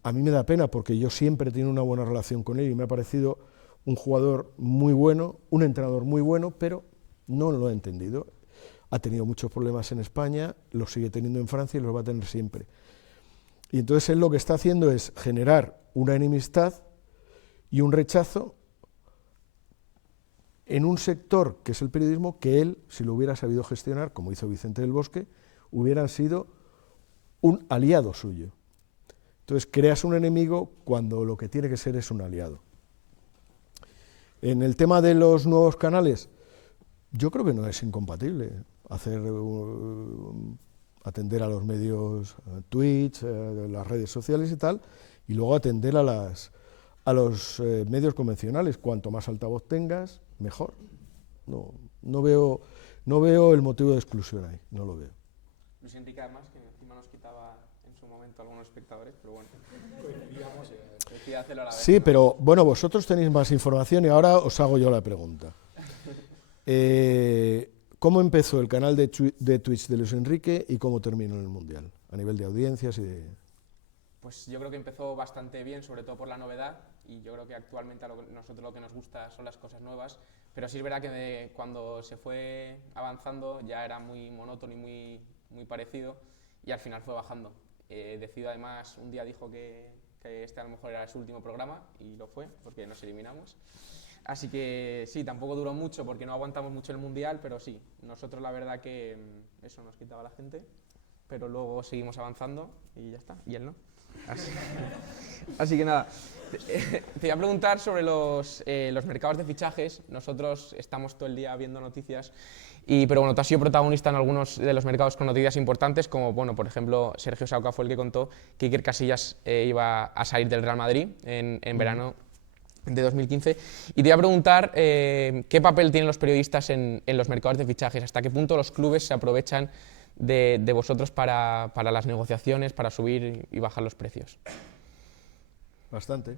a mí me da pena porque yo siempre he tenido una buena relación con él y me ha parecido un jugador muy bueno, un entrenador muy bueno, pero no lo he entendido. Ha tenido muchos problemas en España, los sigue teniendo en Francia y los va a tener siempre. Y entonces él lo que está haciendo es generar una enemistad y un rechazo en un sector que es el periodismo, que él, si lo hubiera sabido gestionar, como hizo Vicente del Bosque, hubieran sido un aliado suyo. Entonces creas un enemigo cuando lo que tiene que ser es un aliado. En el tema de los nuevos canales, yo creo que no es incompatible atender a los medios, Twitch, las redes sociales y tal, y luego atender a los medios convencionales. Cuanto más altavoz tengas, mejor. No veo el motivo de exclusión ahí, no lo veo. Luis Enrique, además, que encima nos quitaba en su momento a algunos espectadores, pero bueno, decía hacerlo a la vez. Sí, pero bueno, vosotros tenéis más información y ahora os hago yo la pregunta. ¿Cómo empezó el canal de Twitch de Luis Enrique y cómo terminó en el Mundial? A nivel de audiencias y de... Pues yo creo que empezó bastante bien, sobre todo por la novedad, y yo creo que actualmente a nosotros lo que nos gusta son las cosas nuevas, pero sí es verdad que cuando se fue avanzando ya era muy monótono y muy parecido, y al final fue bajando. Decido, además, un día dijo que este a lo mejor era su último programa, y lo fue, porque nos eliminamos. Así que sí, tampoco duró mucho porque no aguantamos mucho el Mundial, pero sí, nosotros la verdad que eso nos quitaba la gente, pero luego seguimos avanzando y ya está, y él no. Así que nada, te iba a preguntar sobre los mercados de fichajes. Nosotros estamos todo el día viendo noticias, pero bueno, tú has sido protagonista en algunos de los mercados con noticias importantes, como bueno, por ejemplo, Sergio Sauca fue el que contó que Iker Casillas iba a salir del Real Madrid en verano de 2015, y te iba a preguntar qué papel tienen los periodistas en los mercados de fichajes, hasta qué punto los clubes se aprovechan de vosotros para las negociaciones, para subir y bajar los precios. Bastante,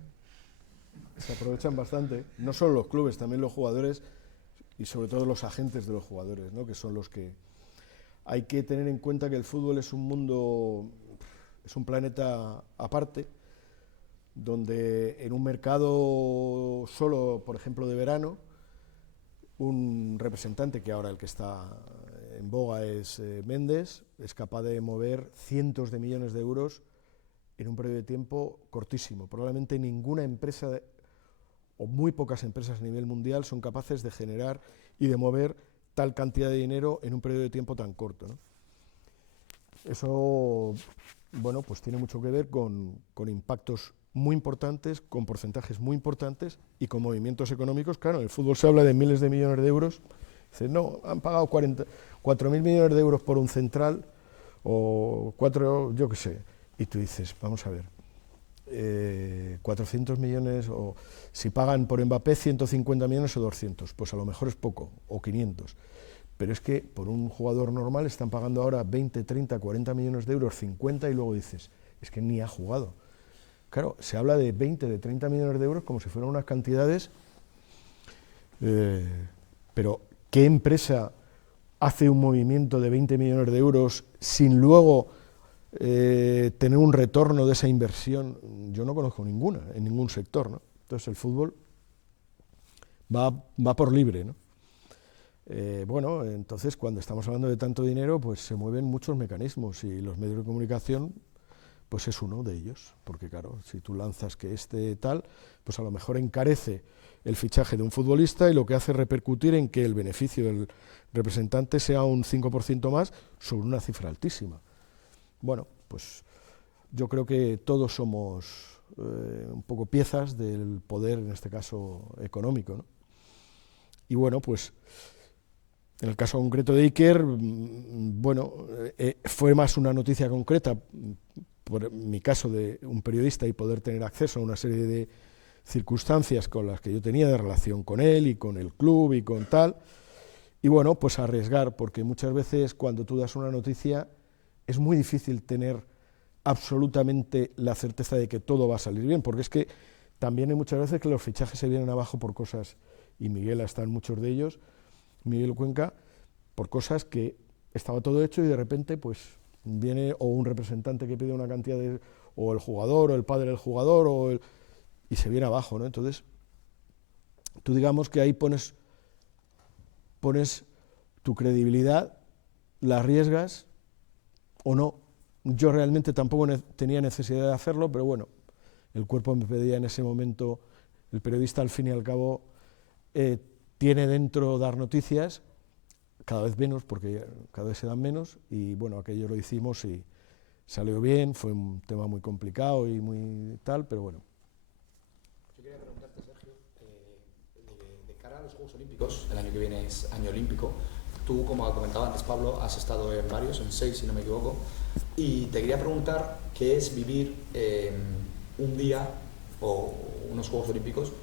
se aprovechan bastante, no solo los clubes, también los jugadores y sobre todo los agentes de los jugadores, ¿no? Que son los que... Hay que tener en cuenta que el fútbol es un mundo, es un planeta aparte, donde en un mercado solo, por ejemplo, de verano, un representante, que ahora el que está en boga es Méndez, es capaz de mover cientos de millones de euros en un periodo de tiempo cortísimo. Probablemente ninguna empresa, o muy pocas empresas a nivel mundial, son capaces de generar y de mover tal cantidad de dinero en un periodo de tiempo tan corto, ¿no? Eso, bueno, pues tiene mucho que ver con impactos muy importantes, con porcentajes muy importantes y con movimientos económicos. Claro, en el fútbol se habla de miles de millones de euros. Dice, no, han pagado 4.000 millones de euros por un central o 4, yo qué sé. Y tú dices, vamos a ver, 400 millones, o si pagan por Mbappé 150 millones o 200, pues a lo mejor es poco, o 500. Pero es que por un jugador normal están pagando ahora 20, 30, 40 millones de euros, 50, y luego dices, es que ni ha jugado. Claro, se habla de 20, de 30 millones de euros como si fueran unas cantidades, pero ¿qué empresa hace un movimiento de 20 millones de euros sin luego tener un retorno de esa inversión? Yo no conozco ninguna, en ningún sector, ¿no? Entonces el fútbol va por libre, ¿no? Bueno, entonces cuando estamos hablando de tanto dinero, pues se mueven muchos mecanismos y los medios de comunicación pues es uno de ellos, porque claro, si tú lanzas que tal, pues a lo mejor encarece el fichaje de un futbolista y lo que hace es repercutir en que el beneficio del representante sea un 5% más sobre una cifra altísima. Bueno, pues yo creo que todos somos un poco piezas del poder, en este caso económico, ¿no? Y bueno, pues en el caso concreto de Iker, bueno, fue más una noticia concreta, por mi caso de un periodista, y poder tener acceso a una serie de circunstancias con las que yo tenía de relación con él y con el club y con tal, y bueno, pues arriesgar, porque muchas veces cuando tú das una noticia es muy difícil tener absolutamente la certeza de que todo va a salir bien, porque es que también hay muchas veces que los fichajes se vienen abajo por cosas, y Miguel está en muchos de ellos, Miguel Cuenca, por cosas que estaba todo hecho y de repente pues viene o un representante que pide una cantidad o el jugador, o el padre del jugador, y se viene abajo, ¿no? Entonces, tú digamos que ahí pones tu credibilidad, la arriesgas o no. Yo realmente tampoco tenía necesidad de hacerlo, pero bueno, el cuerpo me pedía en ese momento. El periodista, al fin y al cabo, tiene dentro dar noticias, cada vez menos, porque cada vez se dan menos, y bueno, aquello lo hicimos y salió bien, fue un tema muy complicado y muy tal, pero bueno. Yo quería preguntarte, Sergio, de cara a los Juegos Olímpicos, el año que viene es año olímpico, tú, como comentaba antes Pablo, has estado en varios, en 6 si no me equivoco, y te quería preguntar qué es vivir un día o unos Juegos Olímpicos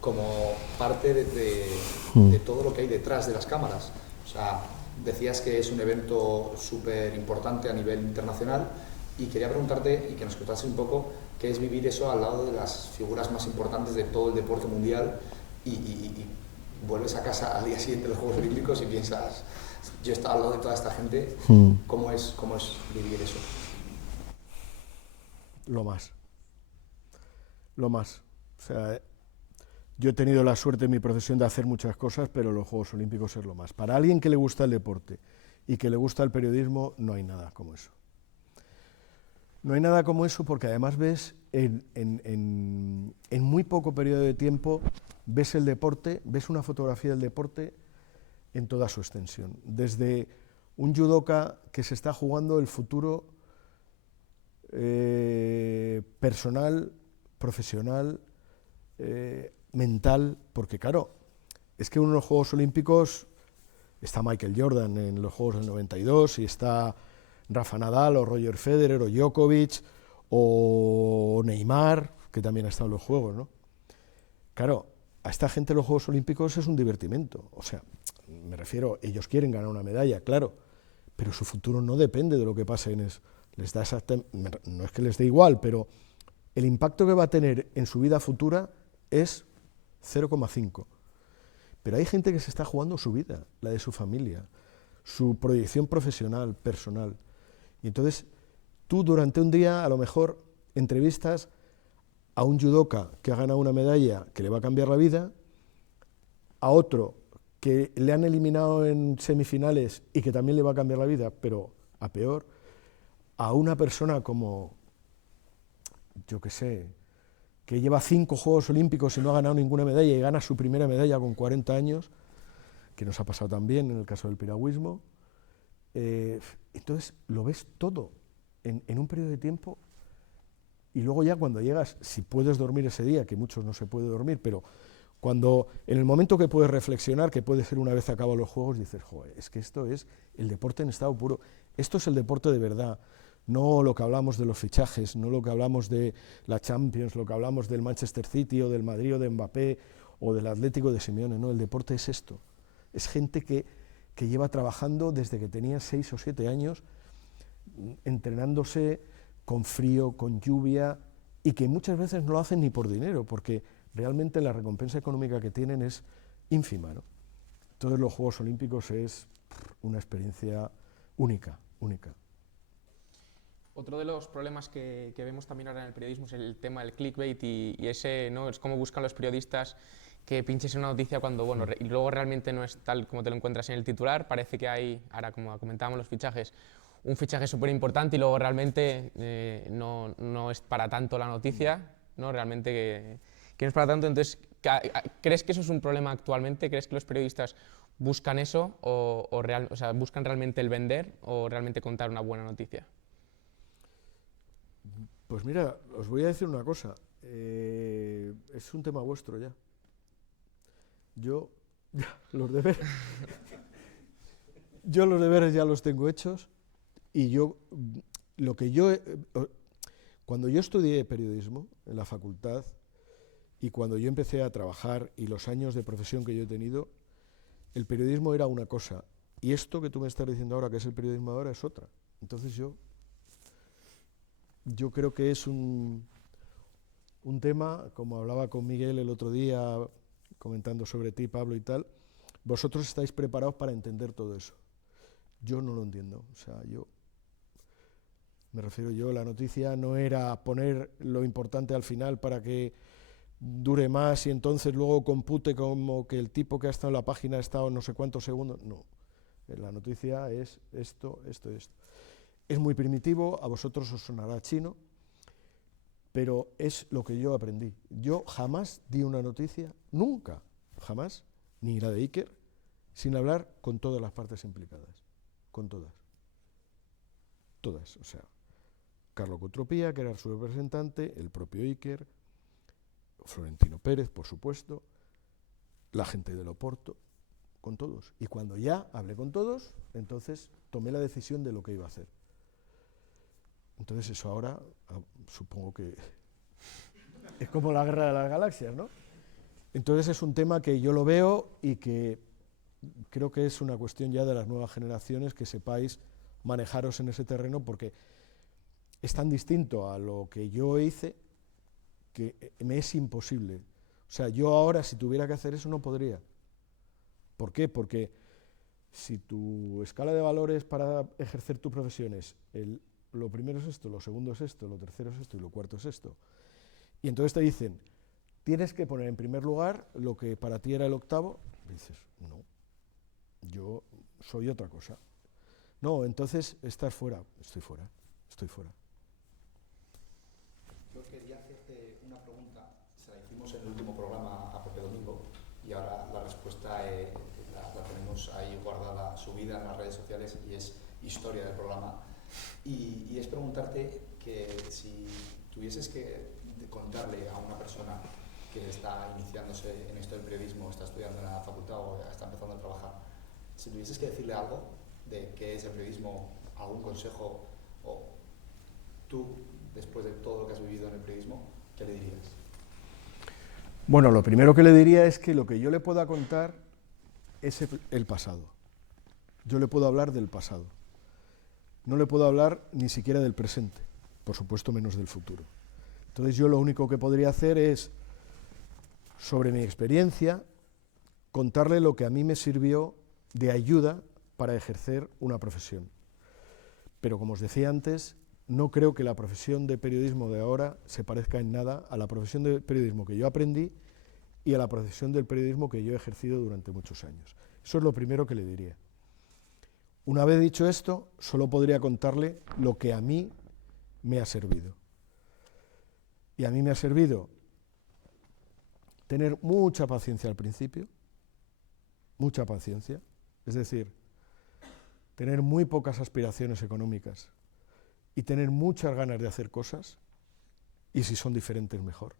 como parte de todo lo que hay detrás de las cámaras. O sea, decías que es un evento súper importante a nivel internacional y quería preguntarte y que nos contases un poco qué es vivir eso al lado de las figuras más importantes de todo el deporte mundial y vuelves a casa al día siguiente de los Juegos Olímpicos y piensas, yo he estado al lado de toda esta gente, ¿cómo es vivir eso? Lo más. O sea, yo he tenido la suerte en mi profesión de hacer muchas cosas, pero los Juegos Olímpicos es lo más. Para alguien que le gusta el deporte y que le gusta el periodismo, no hay nada como eso. No hay nada como eso porque además ves en muy poco periodo de tiempo, ves el deporte, ves una fotografía del deporte en toda su extensión. Desde un judoka que se está jugando el futuro personal, profesional, mental, porque claro, es que uno de los Juegos Olímpicos está Michael Jordan en los Juegos del 92 y está Rafa Nadal o Roger Federer o Djokovic o Neymar, que también ha estado en los Juegos, ¿no? Claro, a esta gente los Juegos Olímpicos es un divertimento, o sea, me refiero, ellos quieren ganar una medalla, claro, pero su futuro no depende de lo que pase en eso. Les da no es que les dé igual, pero el impacto que va a tener en su vida futura es 0,5. Pero hay gente que se está jugando su vida, la de su familia, su proyección profesional, personal. Y entonces, tú durante un día, a lo mejor, entrevistas a un judoka que ha ganado una medalla que le va a cambiar la vida, a otro que le han eliminado en semifinales y que también le va a cambiar la vida, pero a peor, a una persona como, yo qué sé, que lleva 5 Juegos Olímpicos y no ha ganado ninguna medalla y gana su primera medalla con 40 años, que nos ha pasado también en el caso del piragüismo. Entonces lo ves todo en un periodo de tiempo y luego ya cuando llegas, si puedes dormir ese día, que muchos no se puede dormir, pero cuando en el momento que puedes reflexionar, que puede ser una vez acabados los Juegos, dices, joder, es que esto es el deporte en estado puro, esto es el deporte de verdad. No lo que hablamos de los fichajes, no lo que hablamos de la Champions, lo que hablamos del Manchester City o del Madrid o de Mbappé o del Atlético de Simeone, no, el deporte es esto. Es gente que lleva trabajando desde que tenía 6 o 7 años, entrenándose con frío, con lluvia, y que muchas veces no lo hacen ni por dinero, porque realmente la recompensa económica que tienen es ínfima, ¿no? Entonces los Juegos Olímpicos es una experiencia única, única. Otro de los problemas que vemos también ahora en el periodismo es el tema del clickbait y ese, ¿no? Es cómo buscan los periodistas que pinches en una noticia cuando, bueno, y luego realmente no es tal como te lo encuentras en el titular. Parece que hay, ahora como comentábamos los fichajes, un fichaje súper importante y luego realmente no es para tanto la noticia, ¿no? Realmente que no es para tanto. Entonces, ¿crees que eso es un problema actualmente? ¿Crees que los periodistas buscan eso o sea, buscan realmente el vender o realmente contar una buena noticia? Pues mira, os voy a decir una cosa, es un tema vuestro ya. Yo los deberes ya los tengo hechos y cuando yo estudié periodismo en la facultad y cuando yo empecé a trabajar y los años de profesión que yo he tenido, el periodismo era una cosa y esto que tú me estás diciendo ahora, que es el periodismo ahora, es otra. Entonces yo creo que es un tema, como hablaba con Miguel el otro día, comentando sobre ti, Pablo, y tal, vosotros estáis preparados para entender todo eso. Yo no lo entiendo, o sea, Me refiero yo, la noticia no era poner lo importante al final para que dure más y entonces luego compute como que el tipo que ha estado en la página ha estado no sé cuántos segundos. No, la noticia es esto. Es muy primitivo, a vosotros os sonará chino, pero es lo que yo aprendí. Yo jamás di una noticia, nunca, jamás, ni la de Iker, sin hablar con todas las partes implicadas, con todas, o sea, Carlo Cotropía, que era su representante, el propio Iker, Florentino Pérez, por supuesto, la gente del Oporto, con todos. Y cuando ya hablé con todos, entonces tomé la decisión de lo que iba a hacer. Entonces eso ahora, supongo que es como la guerra de las galaxias, ¿no? Entonces es un tema que yo lo veo y que creo que es una cuestión ya de las nuevas generaciones que sepáis manejaros en ese terreno, porque es tan distinto a lo que yo hice que me es imposible. O sea, yo ahora si tuviera que hacer eso no podría. ¿Por qué? Porque si tu escala de valores para ejercer tu profesión es lo primero es esto, lo segundo es esto, lo tercero es esto y lo cuarto es esto, y entonces te dicen, tienes que poner en primer lugar lo que para ti era el octavo, dices, no, yo soy otra cosa. No, entonces estás fuera. Estoy fuera. Yo quería hacerte una pregunta, se la hicimos en el último programa a Pepe Domingo y ahora la respuesta la tenemos ahí guardada, subida en las redes sociales y es historia del programa. Y es preguntarte que si tuvieses que contarle a una persona que está iniciándose en esto del periodismo, está estudiando en la facultad o está empezando a trabajar, si tuvieses que decirle algo de qué es el periodismo, algún consejo, o tú, después de todo lo que has vivido en el periodismo, ¿qué le dirías? Bueno, lo primero que le diría es que lo que yo le pueda contar es el pasado. Yo le puedo hablar del pasado. No le puedo hablar ni siquiera del presente, por supuesto menos del futuro. Entonces yo lo único que podría hacer es, sobre mi experiencia, contarle lo que a mí me sirvió de ayuda para ejercer una profesión. Pero como os decía antes, no creo que la profesión de periodismo de ahora se parezca en nada a la profesión de periodismo que yo aprendí y a la profesión del periodismo que yo he ejercido durante muchos años. Eso es lo primero que le diría. Una vez dicho esto, solo podría contarle lo que a mí me ha servido. Y a mí me ha servido tener mucha paciencia al principio, mucha paciencia, es decir, tener muy pocas aspiraciones económicas y tener muchas ganas de hacer cosas, y si son diferentes mejor,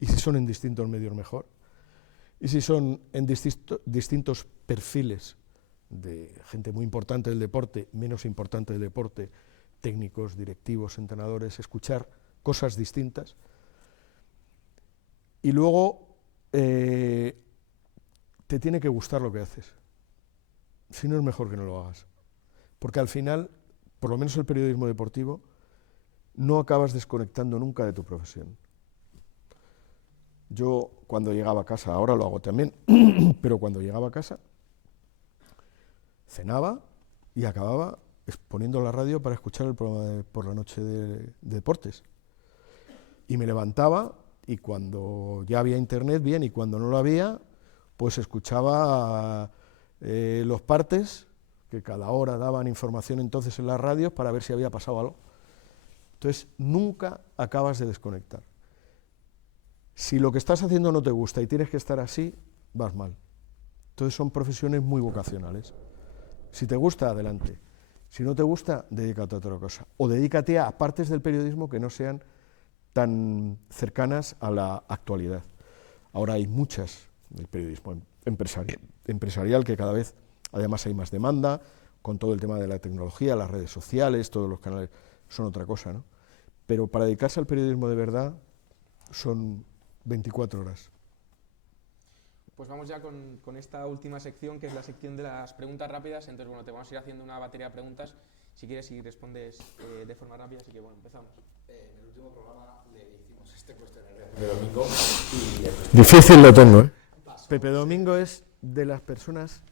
y si son en distintos medios mejor, y si son en distintos perfiles de gente muy importante del deporte, menos importante del deporte, técnicos, directivos, entrenadores, escuchar cosas distintas. Y luego te tiene que gustar lo que haces. Si no, es mejor que no lo hagas. Porque al final, por lo menos el periodismo deportivo, no acabas desconectando nunca de tu profesión. Yo cuando llegaba a casa, ahora lo hago también, pero cuando llegaba a casa, cenaba y acababa poniendo la radio para escuchar el programa por la noche de deportes. Y me levantaba y cuando ya había internet, bien, y cuando no lo había, pues escuchaba los partes, que cada hora daban información entonces en las radios para ver si había pasado algo. Entonces, nunca acabas de desconectar. Si lo que estás haciendo no te gusta y tienes que estar así, vas mal. Entonces son profesiones muy vocacionales. Si te gusta, adelante. Si no te gusta, dedícate a otra cosa. O dedícate a partes del periodismo que no sean tan cercanas a la actualidad. Ahora hay muchas del periodismo empresarial que cada vez, además hay más demanda, con todo el tema de la tecnología, las redes sociales, todos los canales son otra cosa, ¿no? Pero para dedicarse al periodismo de verdad son 24 horas. Pues vamos ya con esta última sección, que es la sección de las preguntas rápidas. Entonces, bueno, te vamos a ir haciendo una batería de preguntas, si quieres, y respondes de forma rápida, así que bueno, empezamos. En el último programa le hicimos este cuestionario de Domingo y... Difícil lo tengo, ¿eh? Pepe Domingo es de las personas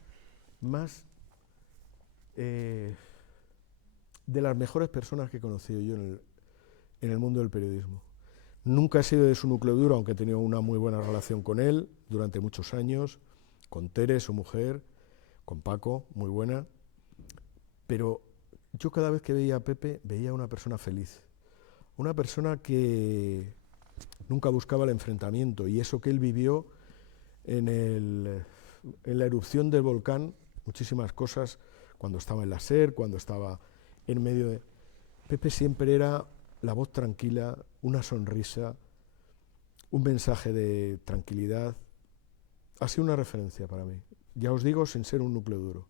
más de las mejores personas que he conocido yo en el mundo del periodismo. Nunca he sido de su núcleo duro, aunque he tenido una muy buena relación con él durante muchos años, con Tere, su mujer, con Paco, muy buena, pero yo cada vez que veía a Pepe veía a una persona feliz, una persona que nunca buscaba el enfrentamiento, y eso que él vivió en la erupción del volcán, muchísimas cosas, cuando estaba en la SER, cuando estaba en medio de... Pepe siempre era la voz tranquila, una sonrisa, un mensaje de tranquilidad. Ha sido una referencia para mí, ya os digo, sin ser un núcleo duro.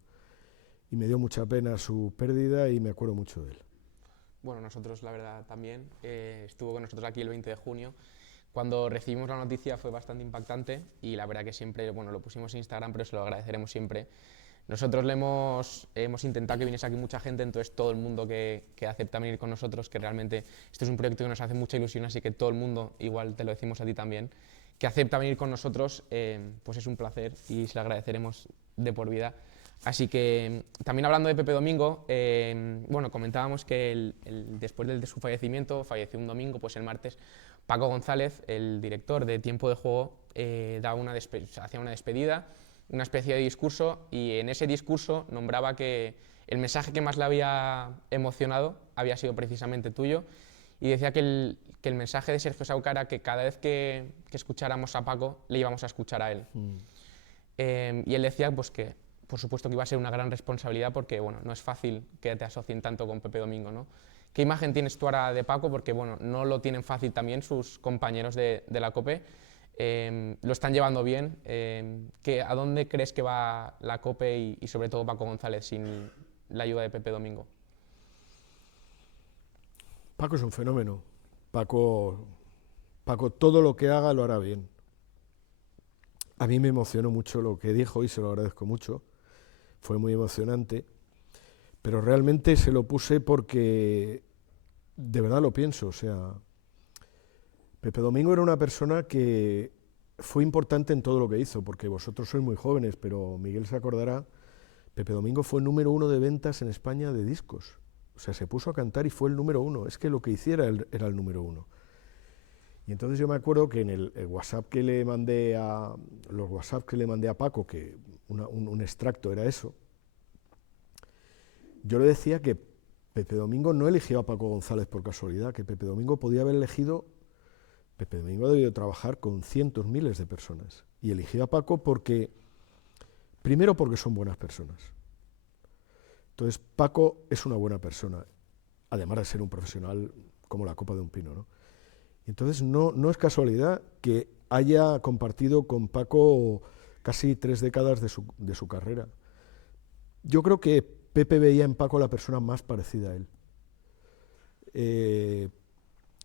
Y me dio mucha pena su pérdida y me acuerdo mucho de él. Bueno, nosotros la verdad también. Estuvo con nosotros aquí el 20 de junio. Cuando recibimos la noticia fue bastante impactante y la verdad que siempre, bueno, lo pusimos en Instagram, pero se lo agradeceremos siempre. Nosotros le hemos intentado que viniese aquí mucha gente, entonces todo el mundo que acepta venir con nosotros, que realmente esto es un proyecto que nos hace mucha ilusión, así que todo el mundo, igual te lo decimos a ti también, que acepta venir con nosotros, pues es un placer y se lo agradeceremos de por vida. Así que también hablando de Pepe Domingo, bueno, comentábamos que después de su fallecimiento, falleció un domingo, pues el martes, Paco González, el director de Tiempo de Juego, hacía una despedida, una especie de discurso, y en ese discurso nombraba que el mensaje que más le había emocionado había sido precisamente tuyo, y decía que el mensaje de Sergio Sauca era que cada vez que escucháramos a Paco, le íbamos a escuchar a él. Y él decía pues que, por supuesto, que iba a ser una gran responsabilidad porque, bueno, no es fácil que te asocien tanto con Pepe Domingo, ¿no? ¿Qué imagen tienes tú ahora de Paco? Porque, bueno, no lo tienen fácil también sus compañeros de la COPE. Lo están llevando bien. ¿A dónde crees que va la COPE y sobre todo Paco González sin la ayuda de Pepe Domingo? Paco es un fenómeno. Paco todo lo que haga lo hará bien. A mí me emocionó mucho lo que dijo y se lo agradezco mucho. Fue muy emocionante, pero realmente se lo puse porque de verdad lo pienso. O sea, Pepe Domingo era una persona que fue importante en todo lo que hizo, porque vosotros sois muy jóvenes, pero Miguel se acordará, Pepe Domingo fue el número 1 de ventas en España de discos. O sea, se puso a cantar y fue el número 1. Es que lo que hiciera era el número 1. Y entonces yo me acuerdo que en el WhatsApp que le mandé a Paco, que un extracto era eso, yo le decía que Pepe Domingo no eligió a Paco González por casualidad, que Pepe Domingo podía haber elegido... Pepe Domingo ha debido trabajar con cientos, miles de personas, y eligió a Paco primero porque son buenas personas. Entonces Paco es una buena persona, además de ser un profesional como la copa de un pino, ¿no? Entonces no es casualidad que haya compartido con Paco casi 3 décadas de su carrera. Yo creo que Pepe veía en Paco la persona más parecida a él.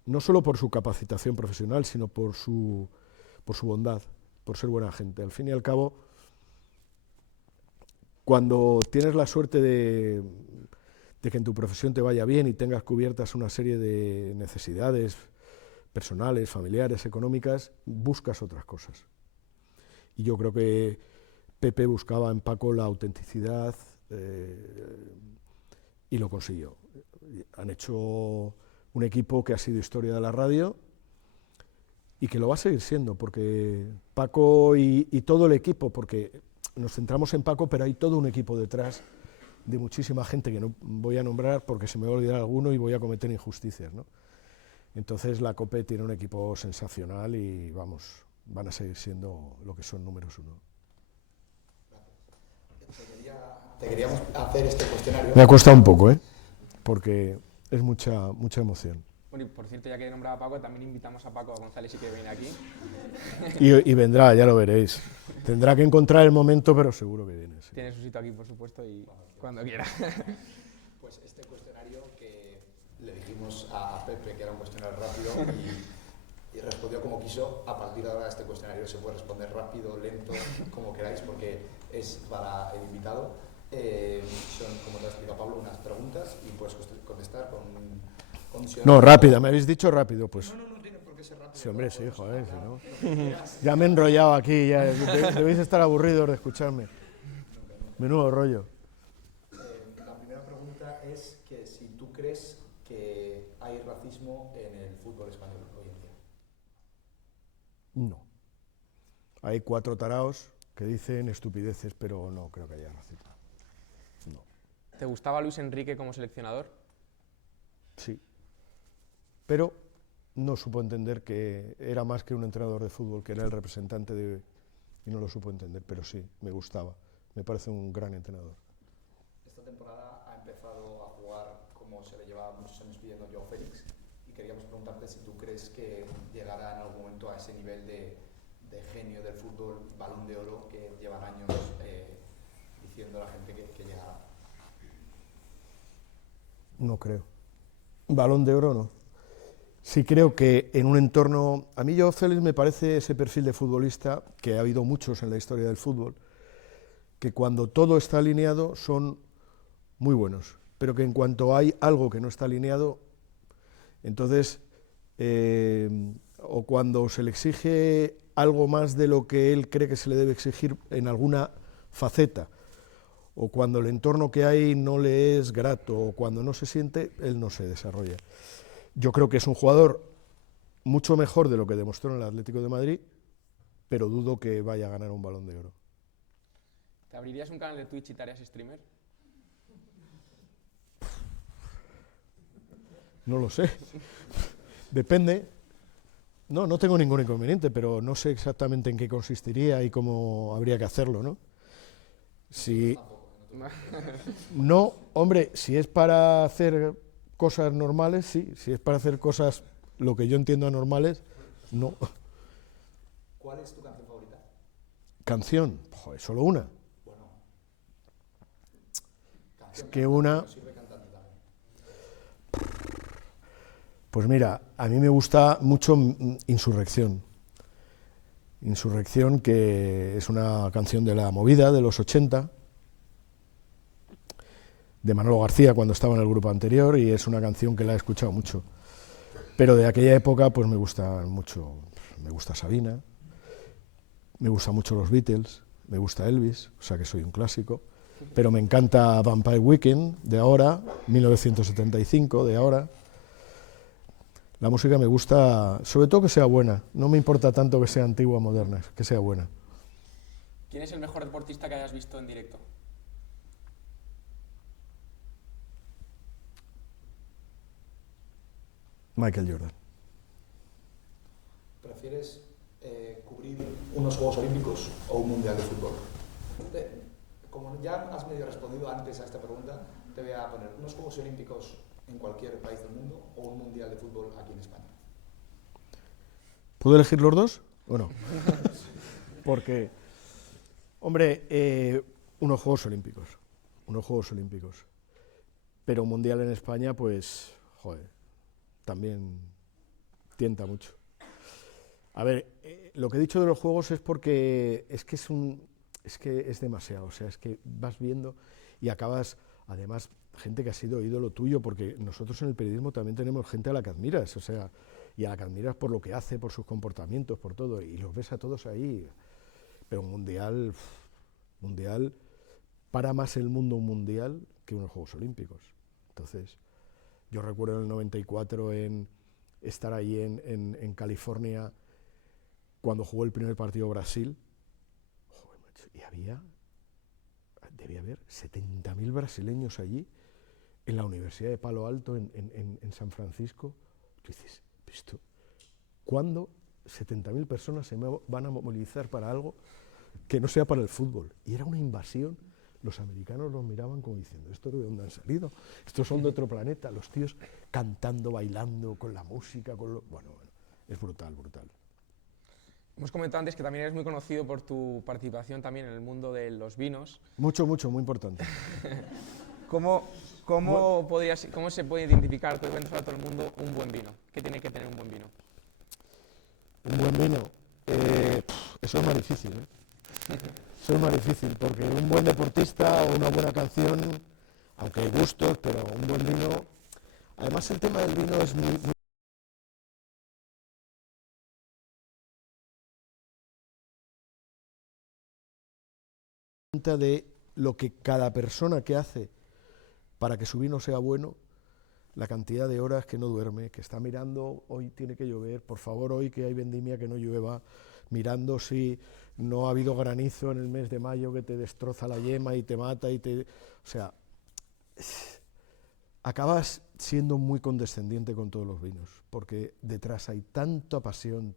No solo por su capacitación profesional, sino por su bondad, por ser buena gente. Al fin y al cabo, cuando tienes la suerte de que en tu profesión te vaya bien y tengas cubiertas una serie de necesidades personales, familiares, económicas, buscas otras cosas. Y yo creo que Pepe buscaba en Paco la autenticidad y lo consiguió. Han hecho un equipo que ha sido historia de la radio y que lo va a seguir siendo, porque Paco y todo el equipo, porque nos centramos en Paco, pero hay todo un equipo detrás de muchísima gente que no voy a nombrar porque se me va a olvidar alguno y voy a cometer injusticias, ¿no? Entonces la COPE tiene un equipo sensacional y vamos, van a seguir siendo lo que son números 1. Te queríamos hacer este cuestionario. Me ha costado un poco, porque es mucha emoción. Bueno, y por cierto, ya que he nombrado a Paco, también invitamos a Paco González y que viene aquí. Y vendrá, ya lo veréis. Tendrá que encontrar el momento, pero seguro que viene. Sí. Tiene su sitio aquí, por supuesto, y cuando quiera. Pues este cuestionario que le dijimos a Pepe que era un cuestionario rápido y respondió como quiso. A partir de ahora este cuestionario se puede responder rápido, lento, como queráis, porque es para el invitado. Son, como te ha explicado Pablo, unas preguntas y puedes contestar con No, rápida, me habéis dicho rápido, pues. No tiene por qué ser rápido. Sí, hombre, sí, joder, si no. Ya me he enrollado aquí, ya debéis estar aburridos de escucharme. Menudo rollo. La primera pregunta es que si tú crees que hay racismo en el fútbol español hoy en día? No. Hay 4 taraos que dicen estupideces, pero no creo que haya racismo. No. ¿Te gustaba Luis Enrique como seleccionador? Sí. Pero no supo entender que era más que un entrenador de fútbol, que era el representante de... Y no lo supo entender, pero sí, me gustaba. Me parece un gran entrenador. Esta temporada ha empezado a jugar como se le llevaba muchos años pidiendo Joao Félix, y queríamos preguntarte si tú crees que llegará en algún momento a ese nivel de genio del fútbol, Balón de Oro, que llevan años diciendo a la gente que llegará. No creo. Balón de Oro no. Sí creo que en un entorno... A mí Joao Félix me parece ese perfil de futbolista, que ha habido muchos en la historia del fútbol, que cuando todo está alineado son muy buenos, pero que en cuanto hay algo que no está alineado, entonces, o cuando se le exige algo más de lo que él cree que se le debe exigir en alguna faceta, o cuando el entorno que hay no le es grato, o cuando no se siente, él no se desarrolla. Yo creo que es un jugador mucho mejor de lo que demostró en el Atlético de Madrid, pero dudo que vaya a ganar un Balón de Oro. ¿Te abrirías un canal de Twitch y te harías streamer? No lo sé. Depende. No tengo ningún inconveniente, pero no sé exactamente en qué consistiría y cómo habría que hacerlo, ¿no? Si... No, hombre, si es para hacer cosas normales, sí. Si es para hacer cosas, lo que yo entiendo anormales, no. ¿Cuál es tu canción favorita? Canción, joder, solo una. Bueno, Es canción que una... nos sirve cantante también. Pues mira, a mí me gusta mucho Insurrección. Insurrección, que es una canción de la movida de los 80, de Manolo García cuando estaba en el grupo anterior, y es una canción que la he escuchado mucho. Pero de aquella época pues me gusta mucho, me gusta Sabina, me gusta mucho los Beatles, me gusta Elvis, o sea que soy un clásico, pero me encanta Vampire Weekend de ahora, 1975 de ahora. La música me gusta, sobre todo que sea buena, no me importa tanto que sea antigua o moderna, que sea buena. ¿Quién es el mejor deportista que hayas visto en directo? Michael Jordan. ¿Prefieres cubrir unos Juegos Olímpicos o un Mundial de Fútbol? Como ya has medio respondido antes a esta pregunta, te voy a poner unos Juegos Olímpicos en cualquier país del mundo o un Mundial de Fútbol aquí en España. ¿Puedo elegir los dos o no? Porque, hombre, unos Juegos Olímpicos, pero un Mundial en España, pues, joder, también tienta mucho. A ver, lo que he dicho de los Juegos es porque es que es demasiado, o sea, es que vas viendo y acabas, además, gente que ha sido ídolo tuyo, porque nosotros en el periodismo también tenemos gente a la que admiras, o sea, y a la que admiras por lo que hace, por sus comportamientos, por todo, y los ves a todos ahí. Pero un mundial, para más el mundo un mundial que unos Juegos Olímpicos. Entonces, yo recuerdo en el 94 estar ahí en California cuando jugó el primer partido Brasil, joder, macho, y debía haber 70.000 brasileños allí, en la Universidad de Palo Alto, en San Francisco. Tú dices, ¿cuándo 70.000 personas se van a movilizar para algo que no sea para el fútbol? Y era una invasión. Los americanos los miraban como diciendo, ¿estos de dónde han salido? Estos son de otro planeta. Los tíos cantando, bailando, con la música, bueno, es brutal. Hemos comentado antes que también eres muy conocido por tu participación también en el mundo de los vinos. Mucho, muy importante. ¿Cómo se puede identificar, tú vendes a todo el mundo, un buen vino? ¿Qué tiene que tener un buen vino? Un buen vino, eso es más difícil, ¿eh? Eso es más difícil, porque un buen deportista o una buena canción, aunque hay gustos, pero un buen vino... Además el tema del vino es muy de lo que cada persona que hace para que su vino sea bueno, la cantidad de horas que no duerme, que está mirando, hoy tiene que llover, por favor, hoy que hay vendimia que no llueva, mirando si no ha habido granizo en el mes de mayo que te destroza la yema y te mata y te... O sea, acabas siendo muy condescendiente con todos los vinos, porque detrás hay tanta pasión,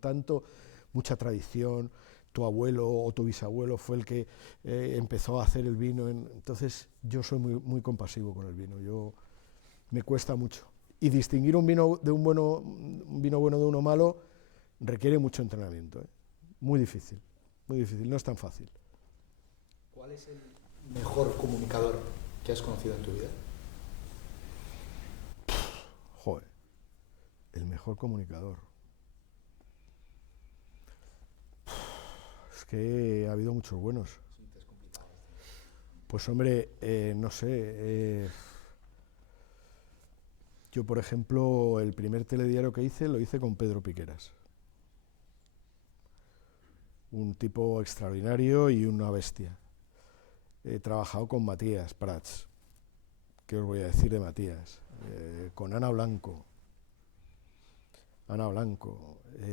mucha tradición. Tu abuelo o tu bisabuelo fue el que empezó a hacer el vino, entonces yo soy muy compasivo con el vino, me cuesta mucho. Y distinguir un vino bueno de uno malo requiere mucho entrenamiento, muy difícil, no es tan fácil. ¿Cuál es el mejor comunicador que has conocido en tu vida? Joder, el mejor comunicador. Es que ha habido muchos buenos. Pues hombre, no sé. Yo, por ejemplo, el primer telediario que hice, lo hice con Pedro Piqueras. Un tipo extraordinario y una bestia. He trabajado con Matías Prats. ¿Qué os voy a decir de Matías? Con Ana Blanco,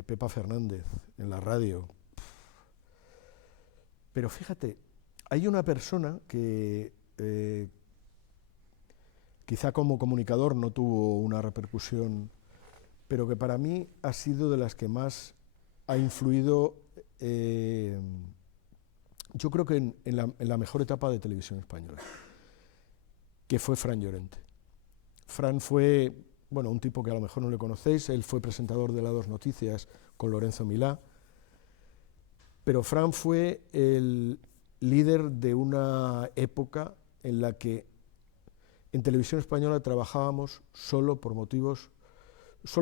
Pepa Fernández en la radio. Pero fíjate, hay una persona que quizá como comunicador no tuvo una repercusión, pero que para mí ha sido de las que más ha influido, yo creo que en la mejor etapa de televisión española, que fue Fran Llorente. Fran fue, bueno, un tipo que a lo mejor no le conocéis, él fue presentador de La Dos Noticias con Lorenzo Milá, pero Fran fue el líder de una época en la que en televisión española trabajábamos solo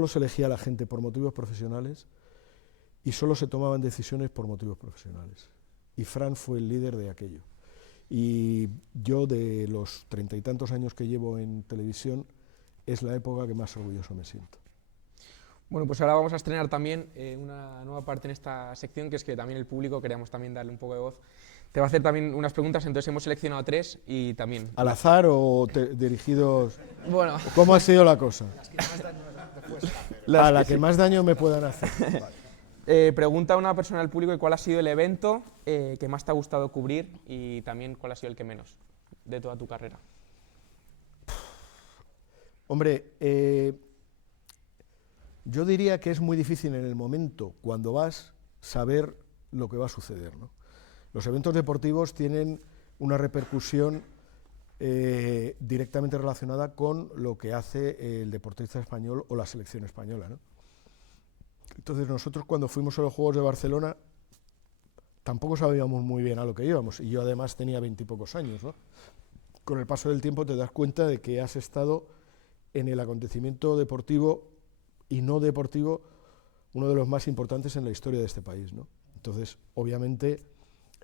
se elegía a la gente por motivos profesionales y solo se tomaban decisiones por motivos profesionales. Y Fran fue el líder de aquello. Y yo, de los 30 y tantos años que llevo en televisión, es la época que más orgulloso me siento. Bueno, pues ahora vamos a estrenar también una nueva parte en esta sección, que es que también el público queríamos también darle un poco de voz. Te va a hacer también unas preguntas, entonces hemos seleccionado 3 y también... ¿Al azar o dirigidos...? Bueno... ¿Cómo ha sido la cosa? Las que más daño te puedes hacer. La que más daño me puedan hacer. Vale. Pregunta a una persona del público cuál ha sido el evento que más te ha gustado cubrir y también cuál ha sido el que menos de toda tu carrera. Hombre, yo diría que es muy difícil en el momento, cuando vas, saber lo que va a suceder, ¿no? Los eventos deportivos tienen una repercusión directamente relacionada con lo que hace el deportista español o la selección española, ¿no? Entonces nosotros, cuando fuimos a los Juegos de Barcelona, tampoco sabíamos muy bien a lo que íbamos, y yo además tenía 20 y pocos años, ¿no? Con el paso del tiempo te das cuenta de que has estado en el acontecimiento deportivo y no deportivo, uno de los más importantes en la historia de este país, ¿no? Entonces, obviamente,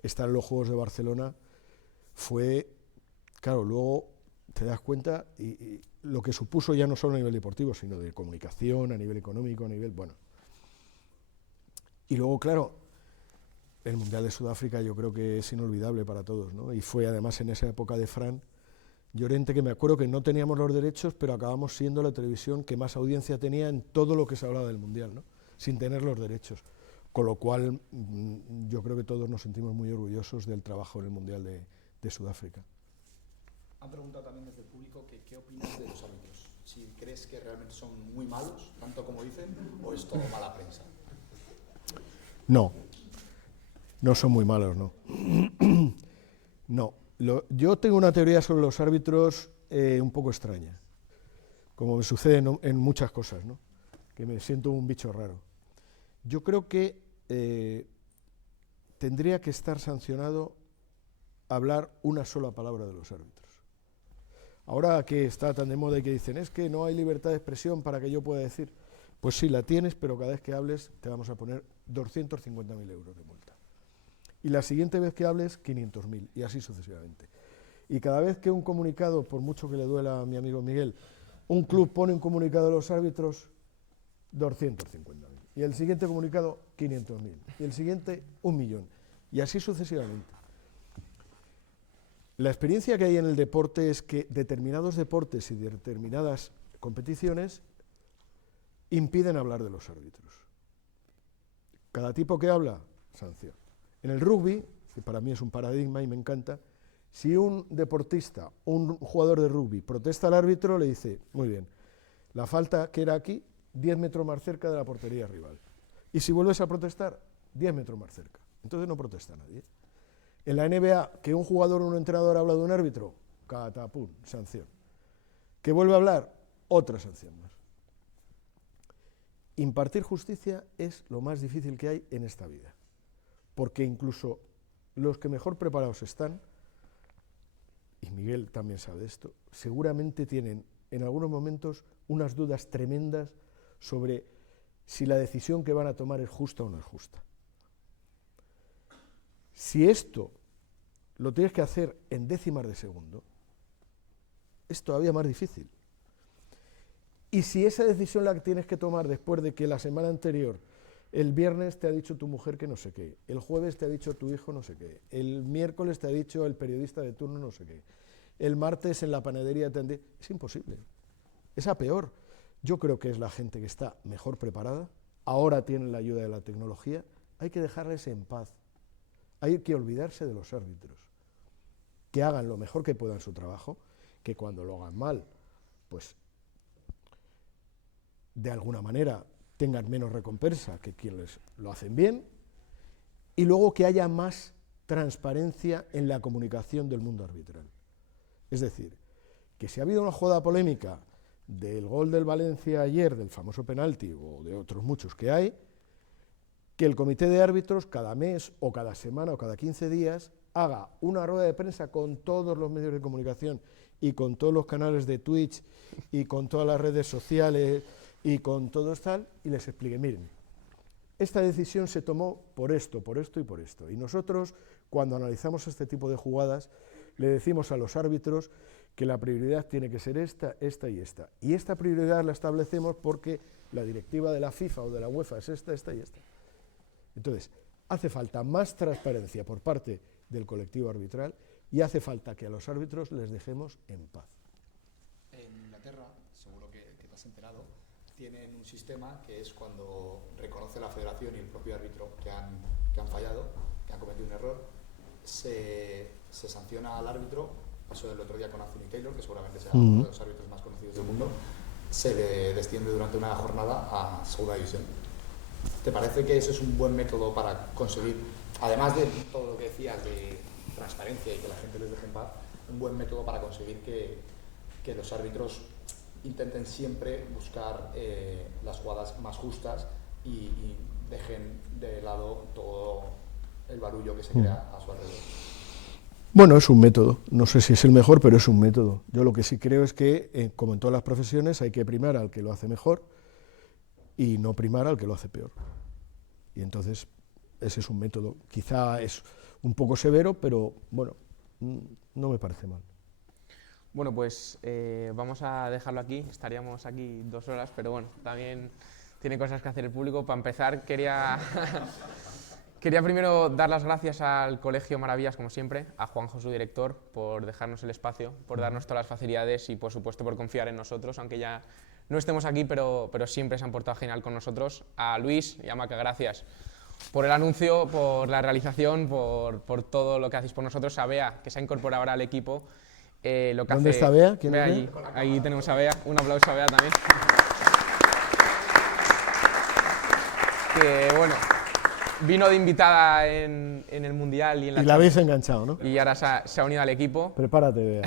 estar en los Juegos de Barcelona fue, claro, luego te das cuenta y lo que supuso ya no solo a nivel deportivo, sino de comunicación, a nivel económico, a nivel, bueno. Y luego, claro, el Mundial de Sudáfrica yo creo que es inolvidable para todos, ¿no? Y fue además en esa época de Fran Llorente, que me acuerdo que no teníamos los derechos, pero acabamos siendo la televisión que más audiencia tenía en todo lo que se hablaba del Mundial, ¿no? Sin tener los derechos. Con lo cual, yo creo que todos nos sentimos muy orgullosos del trabajo en el Mundial de Sudáfrica. Han preguntado también desde el público que qué opinas de los árbitros. Si crees que realmente son muy malos, tanto como dicen, o es todo mala prensa. No, no son muy malos, no. No. Yo tengo una teoría sobre los árbitros un poco extraña, como me sucede en muchas cosas, ¿no? Que me siento un bicho raro. Yo creo que tendría que estar sancionado hablar una sola palabra de los árbitros. Ahora que está tan de moda y que dicen, es que no hay libertad de expresión para que yo pueda decir, pues sí, la tienes, pero cada vez que hables te vamos a poner 250.000 euros de multa. Y la siguiente vez que hables, 500.000, y así sucesivamente. Y cada vez que un comunicado, por mucho que le duela a mi amigo Miguel, un club pone un comunicado de los árbitros, 250.000. Y el siguiente comunicado, 500.000. Y el siguiente, 1.000.000. Y así sucesivamente. La experiencia que hay en el deporte es que determinados deportes y determinadas competiciones impiden hablar de los árbitros. Cada tipo que habla, sanción. En el rugby, que para mí es un paradigma y me encanta, si un deportista o un jugador de rugby protesta al árbitro, le dice, muy bien, la falta que era aquí, 10 metros más cerca de la portería rival. Y si vuelves a protestar, 10 metros más cerca. Entonces no protesta nadie. En la NBA, que un jugador o un entrenador habla de un árbitro, catapum, sanción. Que vuelve a hablar, otra sanción más. Impartir justicia es lo más difícil que hay en esta vida, porque incluso los que mejor preparados están, y Miguel también sabe esto, seguramente tienen en algunos momentos unas dudas tremendas sobre si la decisión que van a tomar es justa o no es justa. Si esto lo tienes que hacer en décimas de segundo, es todavía más difícil. Y si esa decisión la tienes que tomar después de que la semana anterior, el viernes te ha dicho tu mujer que no sé qué, el jueves te ha dicho tu hijo no sé qué, el miércoles te ha dicho el periodista de turno no sé qué, el martes en la panadería te han dicho, es imposible, es a peor. Yo creo que es la gente que está mejor preparada, ahora tienen la ayuda de la tecnología, hay que dejarles en paz, hay que olvidarse de los árbitros, que hagan lo mejor que puedan su trabajo, que cuando lo hagan mal, pues de alguna manera tengan menos recompensa que quienes lo hacen bien, y luego que haya más transparencia en la comunicación del mundo arbitral. Es decir, que si ha habido una jugada polémica del gol del Valencia ayer, del famoso penalti, o de otros muchos que hay, que el comité de árbitros cada mes, o cada semana, o cada 15 días, haga una rueda de prensa con todos los medios de comunicación, y con todos los canales de Twitch, y con todas las redes sociales, y con todo tal, y les explique, miren, esta decisión se tomó por esto y por esto. Y nosotros, cuando analizamos este tipo de jugadas, le decimos a los árbitros que la prioridad tiene que ser esta, esta y esta. Y esta prioridad la establecemos porque la directiva de la FIFA o de la UEFA es esta, esta y esta. Entonces, hace falta más transparencia por parte del colectivo arbitral y hace falta que a los árbitros les dejemos en paz. En Inglaterra, seguro que te has enterado, tienen un sistema que es cuando reconoce la federación y el propio árbitro que han fallado, que han cometido un error, se sanciona al árbitro. Pasó el otro día con Anthony Taylor, que seguramente será uno de los árbitros más conocidos del mundo, se le desciende durante una jornada a Segunda División. ¿Te parece que eso es un buen método para conseguir, además de todo lo que decías de transparencia y que la gente les deje en paz, un buen método para conseguir que los árbitros intenten siempre buscar las jugadas más justas y dejen de lado todo el barullo que se crea a su alrededor? Bueno, es un método, no sé si es el mejor, pero es un método. Yo lo que sí creo es que, como en todas las profesiones, hay que primar al que lo hace mejor y no primar al que lo hace peor. Y entonces, ese es un método. Quizá es un poco severo, pero bueno, no me parece mal. Bueno, pues vamos a dejarlo aquí. Estaríamos aquí 2 horas, pero bueno, también tiene cosas que hacer el público. Para empezar, quería primero dar las gracias al Colegio Maravillas, como siempre, a Juanjo, su director, por dejarnos el espacio, por darnos todas las facilidades y, por supuesto, por confiar en nosotros, aunque ya no estemos aquí, pero siempre se han portado genial con nosotros. A Luis y a Maca, gracias por el anuncio, por la realización, por todo lo que hacéis por nosotros. A Bea, que se ha incorporado ahora al equipo. Lo que ¿Dónde hace, está Bea? ¿Quién es Bea? Ahí tenemos a Bea. Un aplauso a Bea también. Que bueno, vino de invitada en el Mundial y la habéis enganchado, ¿no? Y ahora se ha unido al equipo. Prepárate, Bea.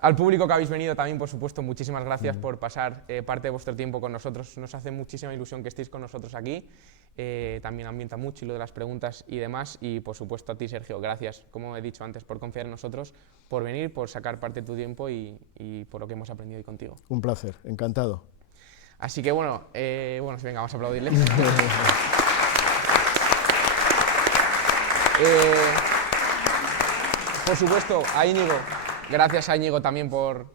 Al público que habéis venido también, por supuesto, muchísimas gracias por pasar parte de vuestro tiempo con nosotros. Nos hace muchísima ilusión que estéis con nosotros aquí. También ambienta mucho y lo de las preguntas y demás. Y, por supuesto, a ti, Sergio, gracias, como he dicho antes, por confiar en nosotros, por venir, por sacar parte de tu tiempo y por lo que hemos aprendido hoy contigo. Un placer, encantado. Así que, bueno, venga, vamos a aplaudirle. Por supuesto, a Íñigo. Gracias a Íñigo también por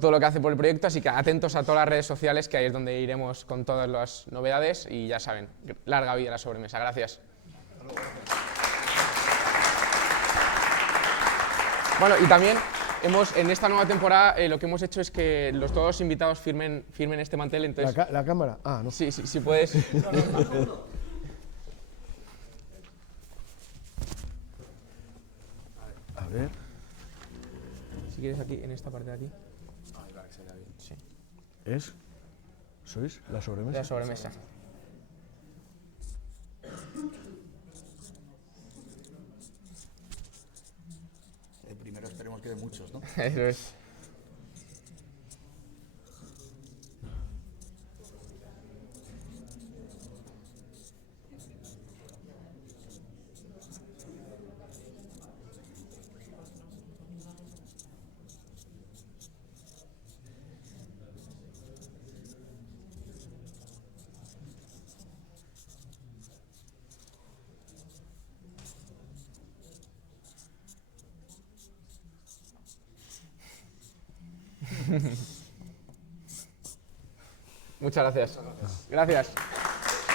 todo lo que hace por el proyecto, así que atentos a todas las redes sociales, que ahí es donde iremos con todas las novedades y ya saben, larga vida a la sobremesa. Gracias. Bueno, y también En esta nueva temporada lo que hemos hecho es que todos los invitados firmen este mantel, entonces... ¿La cámara? Ah, no. Sí, sí, sí puedes... A ver. Si quieres aquí, en esta parte de aquí. Sí. ¿Sois la sobremesa? La sobremesa. Primero esperemos que de muchos, ¿no? Eso es. Muchas gracias. Gracias.